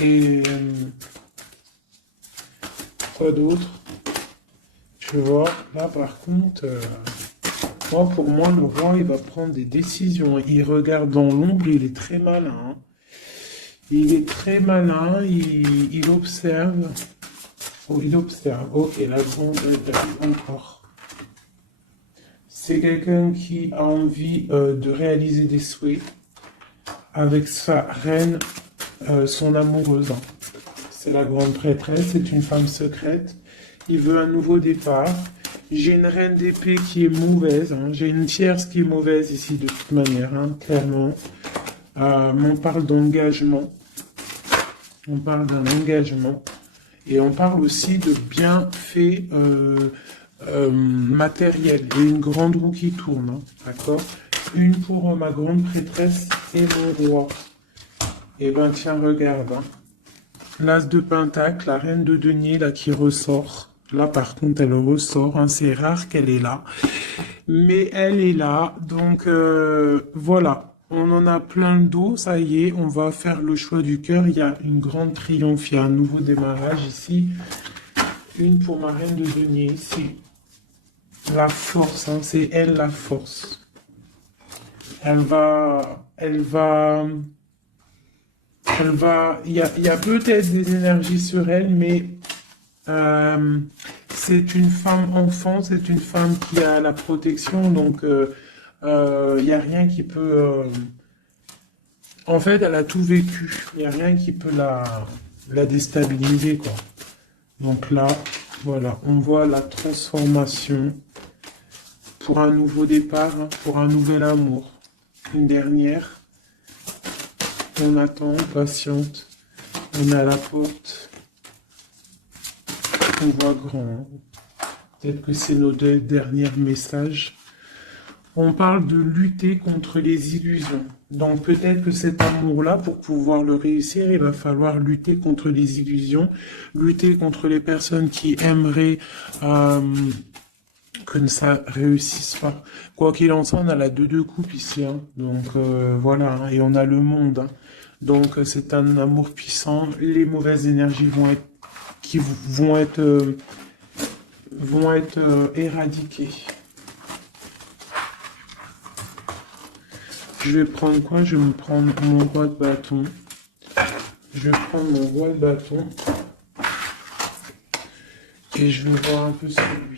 Et quoi d'autre? Tu vois, là par contre, pour moi, le roi, il va prendre des décisions. Il regarde dans l'ombre, il est très malin, hein. Il est très malin, il observe. Oh, il observe. Ok, la grande encore. C'est quelqu'un qui a envie de réaliser des souhaits avec sa reine, son amoureuse, hein. C'est la grande prêtresse, c'est une femme secrète. Il veut un nouveau départ. J'ai une reine d'épée qui est mauvaise, hein. J'ai une tierce qui est mauvaise ici de toute manière, hein, clairement. On parle d'engagement. On parle d'un engagement. Et on parle aussi de bienfaits matériels. Et une grande roue qui tourne, hein, d'accord? Une pour ma grande prêtresse et mon roi. Eh ben tiens, regarde, hein. L'as de pentacle, la reine de denier, là, qui ressort. Là, par contre, elle ressort, hein. C'est rare qu'elle est là. Mais elle est là. Donc, voilà. On en a plein le dos, ça y est. On va faire le choix du cœur. Il y a une grande triomphe. Il y a un nouveau démarrage ici. Une pour ma reine de denier, ici. La force, hein. C'est elle, la force. Elle va, il y a peut-être des énergies sur elle, mais c'est une femme enfant, c'est une femme qui a la protection, donc il n'y a rien qui peut... En fait, elle a tout vécu, il n'y a rien qui peut la déstabiliser, quoi. Donc là, voilà, on voit la transformation pour un nouveau départ, hein, pour un nouvel amour. Une dernière. On attend, on patiente. On est à la porte. On voit grand, hein. Peut-être que c'est nos deux derniers messages. On parle de lutter contre les illusions. Donc peut-être que cet amour-là, pour pouvoir le réussir, il va falloir lutter contre les illusions, lutter contre les personnes qui aimeraient que ça réussisse pas. Quoi qu'il en soit, on a la 2 de coupe ici, hein. Donc voilà, hein. Et on a le monde, hein. Donc c'est un amour puissant. Les mauvaises énergies vont être éradiquées. Je vais prendre quoi? Je vais me prendre mon roi de bâton. Je vais prendre mon roi de bâton. Et je vais voir un peu sur lui.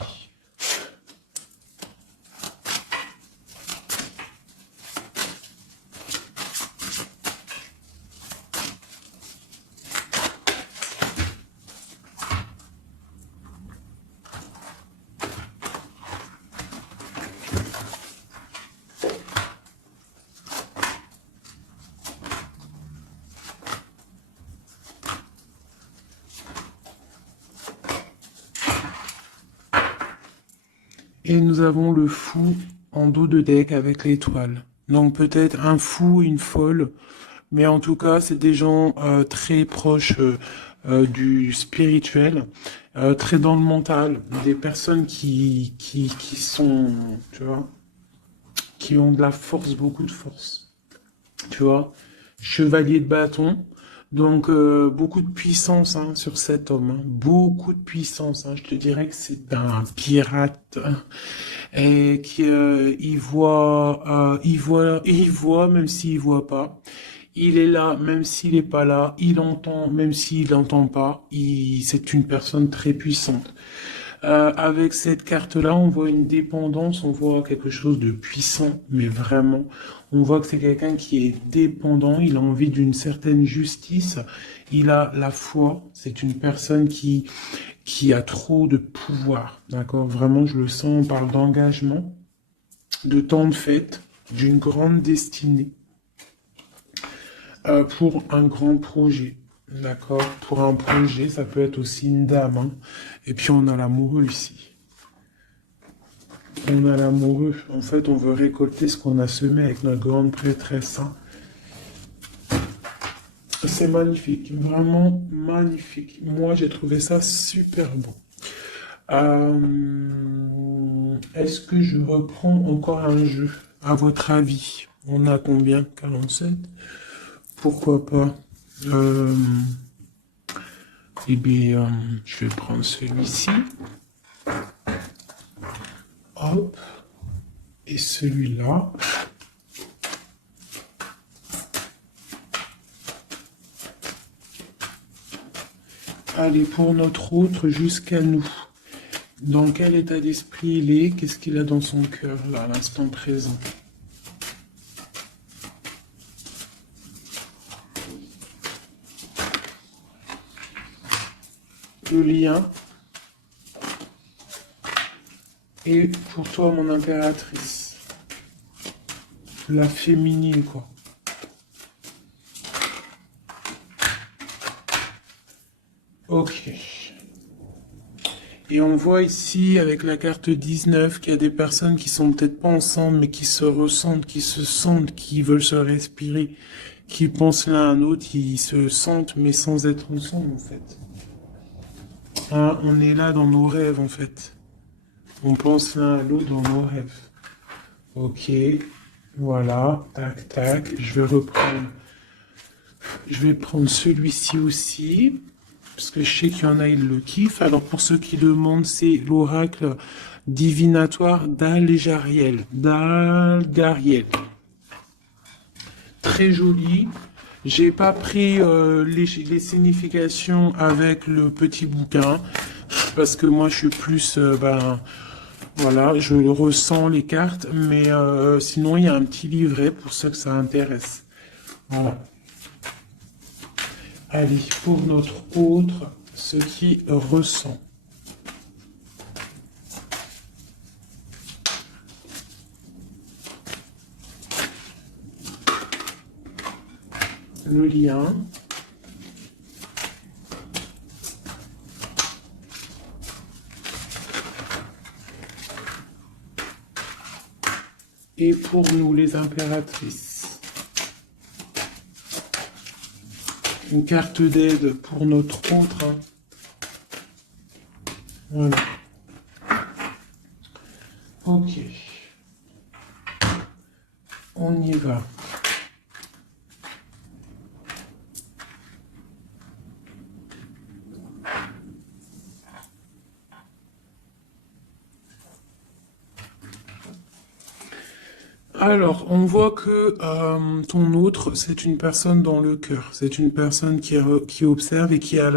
Et nous avons le fou en dos de deck avec l'étoile. Donc peut-être un fou, une folle, mais en tout cas, c'est des gens très proches du spirituel, très dans le mental, des personnes qui sont, tu vois, qui ont de la force, beaucoup de force, tu vois. Chevalier de bâton, donc beaucoup de puissance hein, sur cet homme, hein. Beaucoup de puissance. Hein. Je te dirais que c'est un pirate hein, et qui il voit même s'il voit pas. Il est là même s'il est pas là. Il entend même s'il n'entend pas. C'est une personne très puissante. Avec cette carte-là, on voit une dépendance, on voit quelque chose de puissant, mais vraiment, on voit que c'est quelqu'un qui est dépendant, il a envie d'une certaine justice, il a la foi, c'est une personne qui a trop de pouvoir, d'accord? Vraiment, je le sens, on parle d'engagement, de temps de fête, d'une grande destinée, pour un grand projet. D'accord? Pour un projet, ça peut être aussi une dame. Hein. Et puis on a l'amoureux ici. On a l'amoureux. En fait, on veut récolter ce qu'on a semé avec notre grande prêtresse. Hein. C'est magnifique. Vraiment magnifique. Moi, j'ai trouvé ça super bon. Est-ce que je reprends encore un jeu? À votre avis? On a combien? 47? Pourquoi pas? Eh bien, je vais prendre celui-ci. Hop. Et celui-là. Allez, pour notre autre, jusqu'à nous. Dans quel état d'esprit il est? Qu'est-ce qu'il a dans son cœur, là, à l'instant présent? Le lien. Et pour toi, mon impératrice. La féminine, quoi. Ok. Et on voit ici, avec la carte 19, qu'il y a des personnes qui sont peut-être pas ensemble, mais qui se ressentent, qui se sentent, qui veulent se respirer, qui pensent l'un à l'autre, qui se sentent, mais sans être ensemble, en fait. Hein, on est là dans nos rêves, en fait. On pense l'un à l'autre dans nos rêves. Ok. Voilà. Tac, tac. Je vais reprendre. Je vais prendre celui-ci aussi. Parce que je sais qu'il y en a, ils le kiffent. Alors, pour ceux qui demandent, c'est l'oracle divinatoire d'Al-Jariel. d'Al-Gariel. Très joli. J'ai pas pris les significations avec le petit bouquin. Parce que moi, je suis plus... voilà, je ressens les cartes. Mais sinon, il y a un petit livret pour ceux que ça intéresse. Voilà. Allez, pour notre autre, ce qui ressent. Le lien. Et pour nous, les impératrices. Une carte d'aide pour notre autre. Hein. Voilà. Ok. On y va. Alors, on voit que ton autre, c'est une personne dans le cœur. C'est une personne qui observe et qui a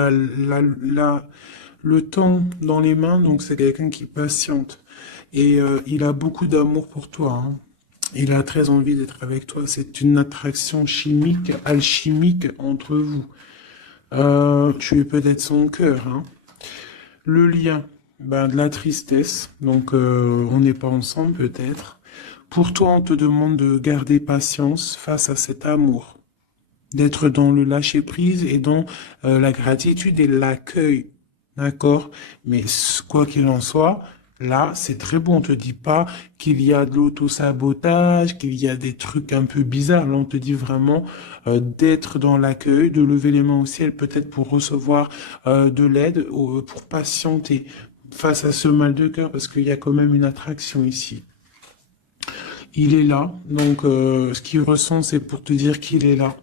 le temps dans les mains. Donc, c'est quelqu'un qui patiente. Et il a beaucoup d'amour pour toi, hein. Il a très envie d'être avec toi. C'est une attraction chimique, alchimique entre vous. Tu es peut-être son cœur, hein. Le lien, ben, de la tristesse. Donc, on n'est pas ensemble peut-être. Pour toi, on te demande de garder patience face à cet amour, d'être dans le lâcher-prise et dans la gratitude et l'accueil, d'accord? Mais quoi qu'il en soit, là, c'est très bon. On te dit pas qu'il y a de l'auto-sabotage, qu'il y a des trucs un peu bizarres. Là, on te dit vraiment d'être dans l'accueil, de lever les mains au ciel, peut-être pour recevoir de l'aide, pour patienter face à ce mal de cœur, parce qu'il y a quand même une attraction ici. Il est là, donc ce qu'il ressent, c'est pour te dire qu'il est là.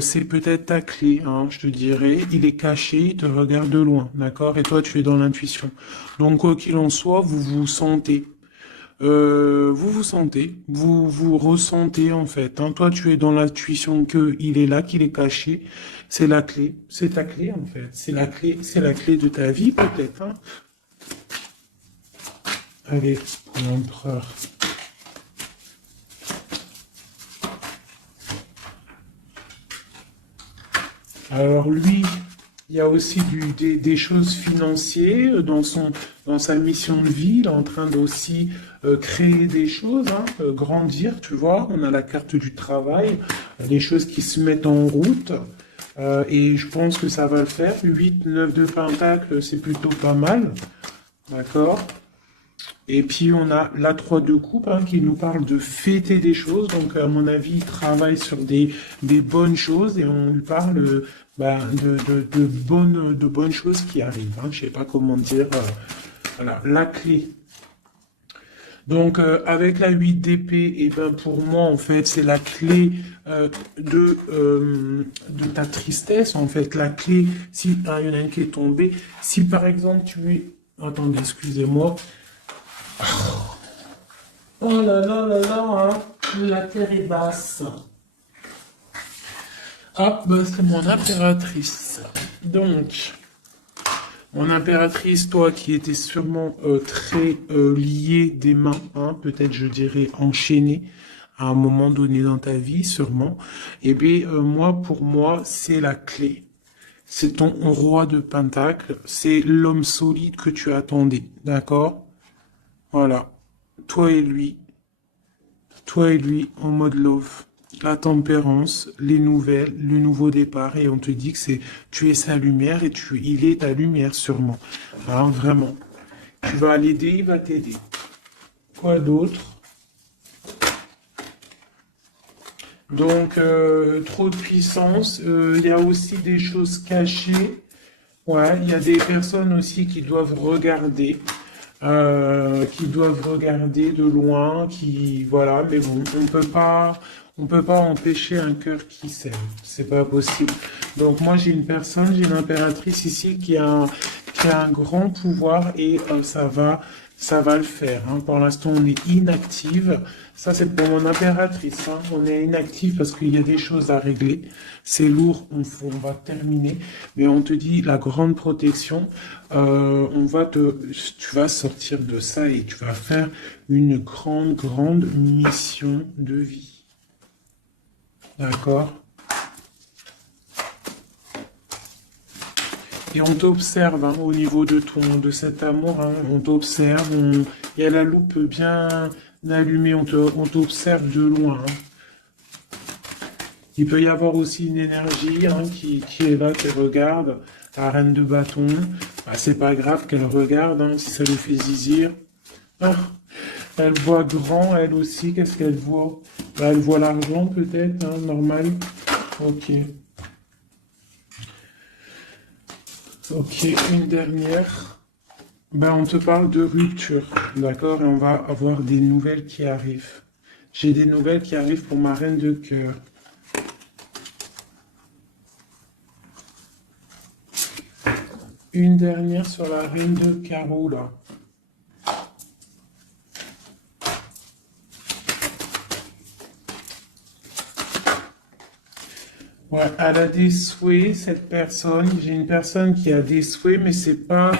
C'est peut-être ta clé, hein, je te dirais. Il est caché, il te regarde de loin, d'accord? Et toi, tu es dans l'intuition. Donc, quoi qu'il en soit, vous vous sentez. Vous vous ressentez en fait, hein. Toi, tu es dans l'intuition que il est là, qu'il est caché. C'est la clé, c'est ta clé en fait. C'est la clé de ta vie peut-être, hein. Allez, l'empereur. Alors lui, il y a aussi des choses financières dans sa mission de vie. Il est en train d'aussi créer des choses, hein, grandir, tu vois. On a la carte du travail, des choses qui se mettent en route. Et je pense que ça va le faire. 8, 9 de Pentacle, c'est plutôt pas mal. D'accord? Et puis on a la 3 de coupe, hein, qui nous parle de fêter des choses. Donc à mon avis, il travaille sur des bonnes choses et on lui parle bah, de bonnes choses qui arrivent, hein. Je sais pas comment dire. Voilà, la clé. Donc avec la 8 d'épée, et ben pour moi en fait c'est la clé de ta tristesse. En fait la clé, si il y en a une qui est tombée, si par exemple tu es... Attendez, excusez-moi. Oh là là là là, hein. La terre est basse. Ah, bah c'est mon impératrice. Donc, mon impératrice, toi qui étais sûrement très liée des mains, hein, peut-être je dirais enchaînée à un moment donné dans ta vie, sûrement. Eh bien, moi, pour moi, c'est la clé. C'est ton roi de Pentacle, c'est l'homme solide que tu attendais, d'accord? Voilà. Toi et lui, Toi et lui, en mode love, la tempérance, les nouvelles, le nouveau départ, et on te dit que tu es sa lumière et il est ta lumière sûrement. Hein, vraiment. Tu vas l'aider, il va t'aider. Quoi d'autre? Donc, trop de puissance. Il y a aussi des choses cachées. Ouais, il y a des personnes aussi qui doivent regarder de loin, qui voilà, mais bon, on peut pas empêcher un cœur qui s'aime, c'est pas possible. Donc moi j'ai une impératrice ici qui a un grand pouvoir et ça va le faire, hein. Pour l'instant on est inactive. Ça c'est pour mon impératrice, hein. On est inactive parce qu'il y a des choses à régler. C'est lourd, on va terminer, mais on te dit la grande protection. Tu vas sortir de ça et tu vas faire une grande mission de vie. D'accord? Et on t'observe, hein, au niveau de cet amour, hein, on t'observe, il y a la loupe bien allumée, on t'observe de loin, hein. Il peut y avoir aussi une énergie, hein, qui est là, qui regarde, la reine de bâton. Bah, c'est pas grave qu'elle regarde, hein, si ça lui fait zizir. Ah, elle voit grand, elle aussi, qu'est-ce qu'elle voit? Bah, elle voit l'argent peut-être, hein, normal. Ok. Ok, une dernière. Ben, on te parle de rupture, d'accord? Et on va avoir des nouvelles qui arrivent. J'ai des nouvelles qui arrivent pour ma reine de cœur. Une dernière sur la reine de carreau, là. Ouais, elle a des souhaits, cette personne. J'ai une personne qui a des souhaits, mais c'est pas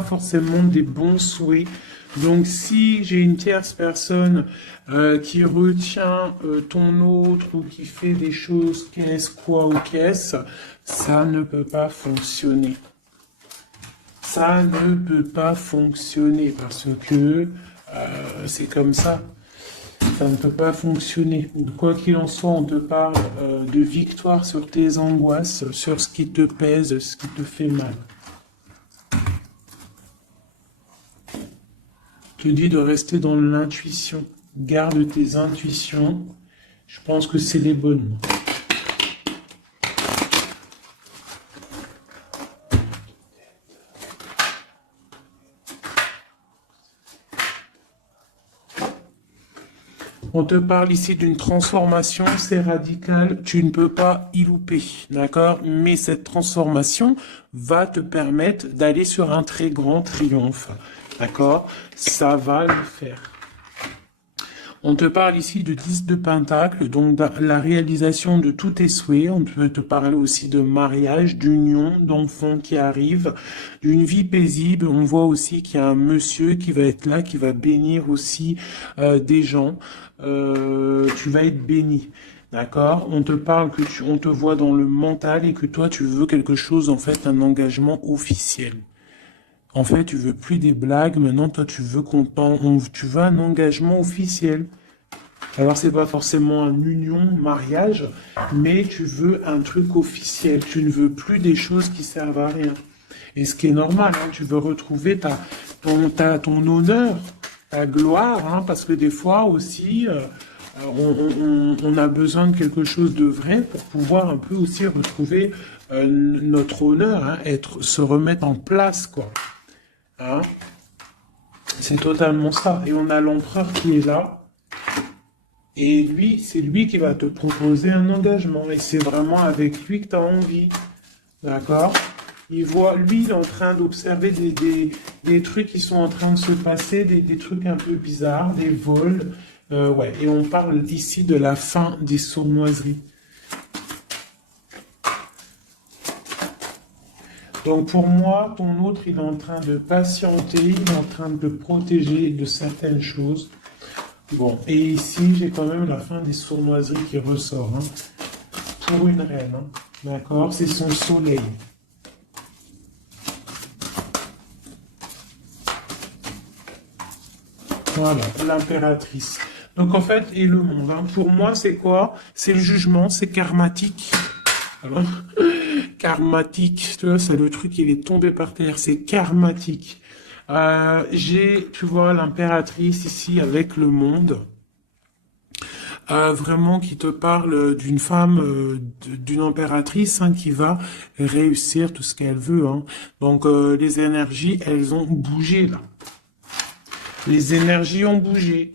forcément des bons souhaits. Donc, si j'ai une tierce personne qui retient ton autre ou qui fait des choses qu'est-ce, quoi ou qu'est-ce, ça ne peut pas fonctionner. Ça ne peut pas fonctionner parce que c'est comme ça. Ça ne peut pas fonctionner. Quoi qu'il en soit, on te parle de victoire sur tes angoisses, sur ce qui te pèse, ce qui te fait mal. Je te dis de rester dans l'intuition. Garde tes intuitions. Je pense que c'est les bonnes. On te parle ici d'une transformation, c'est radical, tu ne peux pas y louper, d'accord? Mais cette transformation va te permettre d'aller sur un très grand triomphe, d'accord? Ça va le faire. On te parle ici de 10 de Pentacle, donc la réalisation de tous tes souhaits. On peut te parler aussi de mariage, d'union, d'enfants qui arrivent, d'une vie paisible. On voit aussi qu'il y a un monsieur qui va être là, qui va bénir aussi des gens. Tu vas être béni. D'accord? On te parle on te voit dans le mental et que toi, tu veux quelque chose, en fait, un engagement officiel. En fait, tu veux plus des blagues. Maintenant, toi, tu veux tu veux un engagement officiel. Alors, c'est pas forcément une union, mariage, mais tu veux un truc officiel. Tu ne veux plus des choses qui servent à rien. Et ce qui est normal, hein, tu veux retrouver ton honneur, ta gloire, hein, parce que des fois aussi, on a besoin de quelque chose de vrai pour pouvoir un peu aussi retrouver notre honneur, hein, se remettre en place, quoi. Hein? C'est totalement ça. Et on a l'empereur qui est là. Et lui, c'est lui qui va te proposer un engagement. Et c'est vraiment avec lui que tu as envie. D'accord? Lui, il est en train d'observer des trucs qui sont en train de se passer, des trucs un peu bizarres, des vols. Ouais. Et on parle ici de la fin des sournoiseries. Donc pour moi, ton autre, il est en train de patienter, il est en train de te protéger de certaines choses. Bon, et ici, j'ai quand même la fin des sournoiseries qui ressort. Hein, pour une reine, hein, d'accord? C'est son soleil. Voilà, l'impératrice. Donc en fait, et le monde, hein, pour moi, c'est quoi? C'est le jugement, c'est karmatique. Alors, karmatique, tu vois, c'est le truc, il est tombé par terre, c'est karmatique. Tu vois, l'impératrice ici avec le monde, vraiment qui te parle d'une femme, d'une impératrice hein, qui va réussir tout ce qu'elle veut. Hein. Donc, les énergies, elles ont bougé là. Les énergies ont bougé.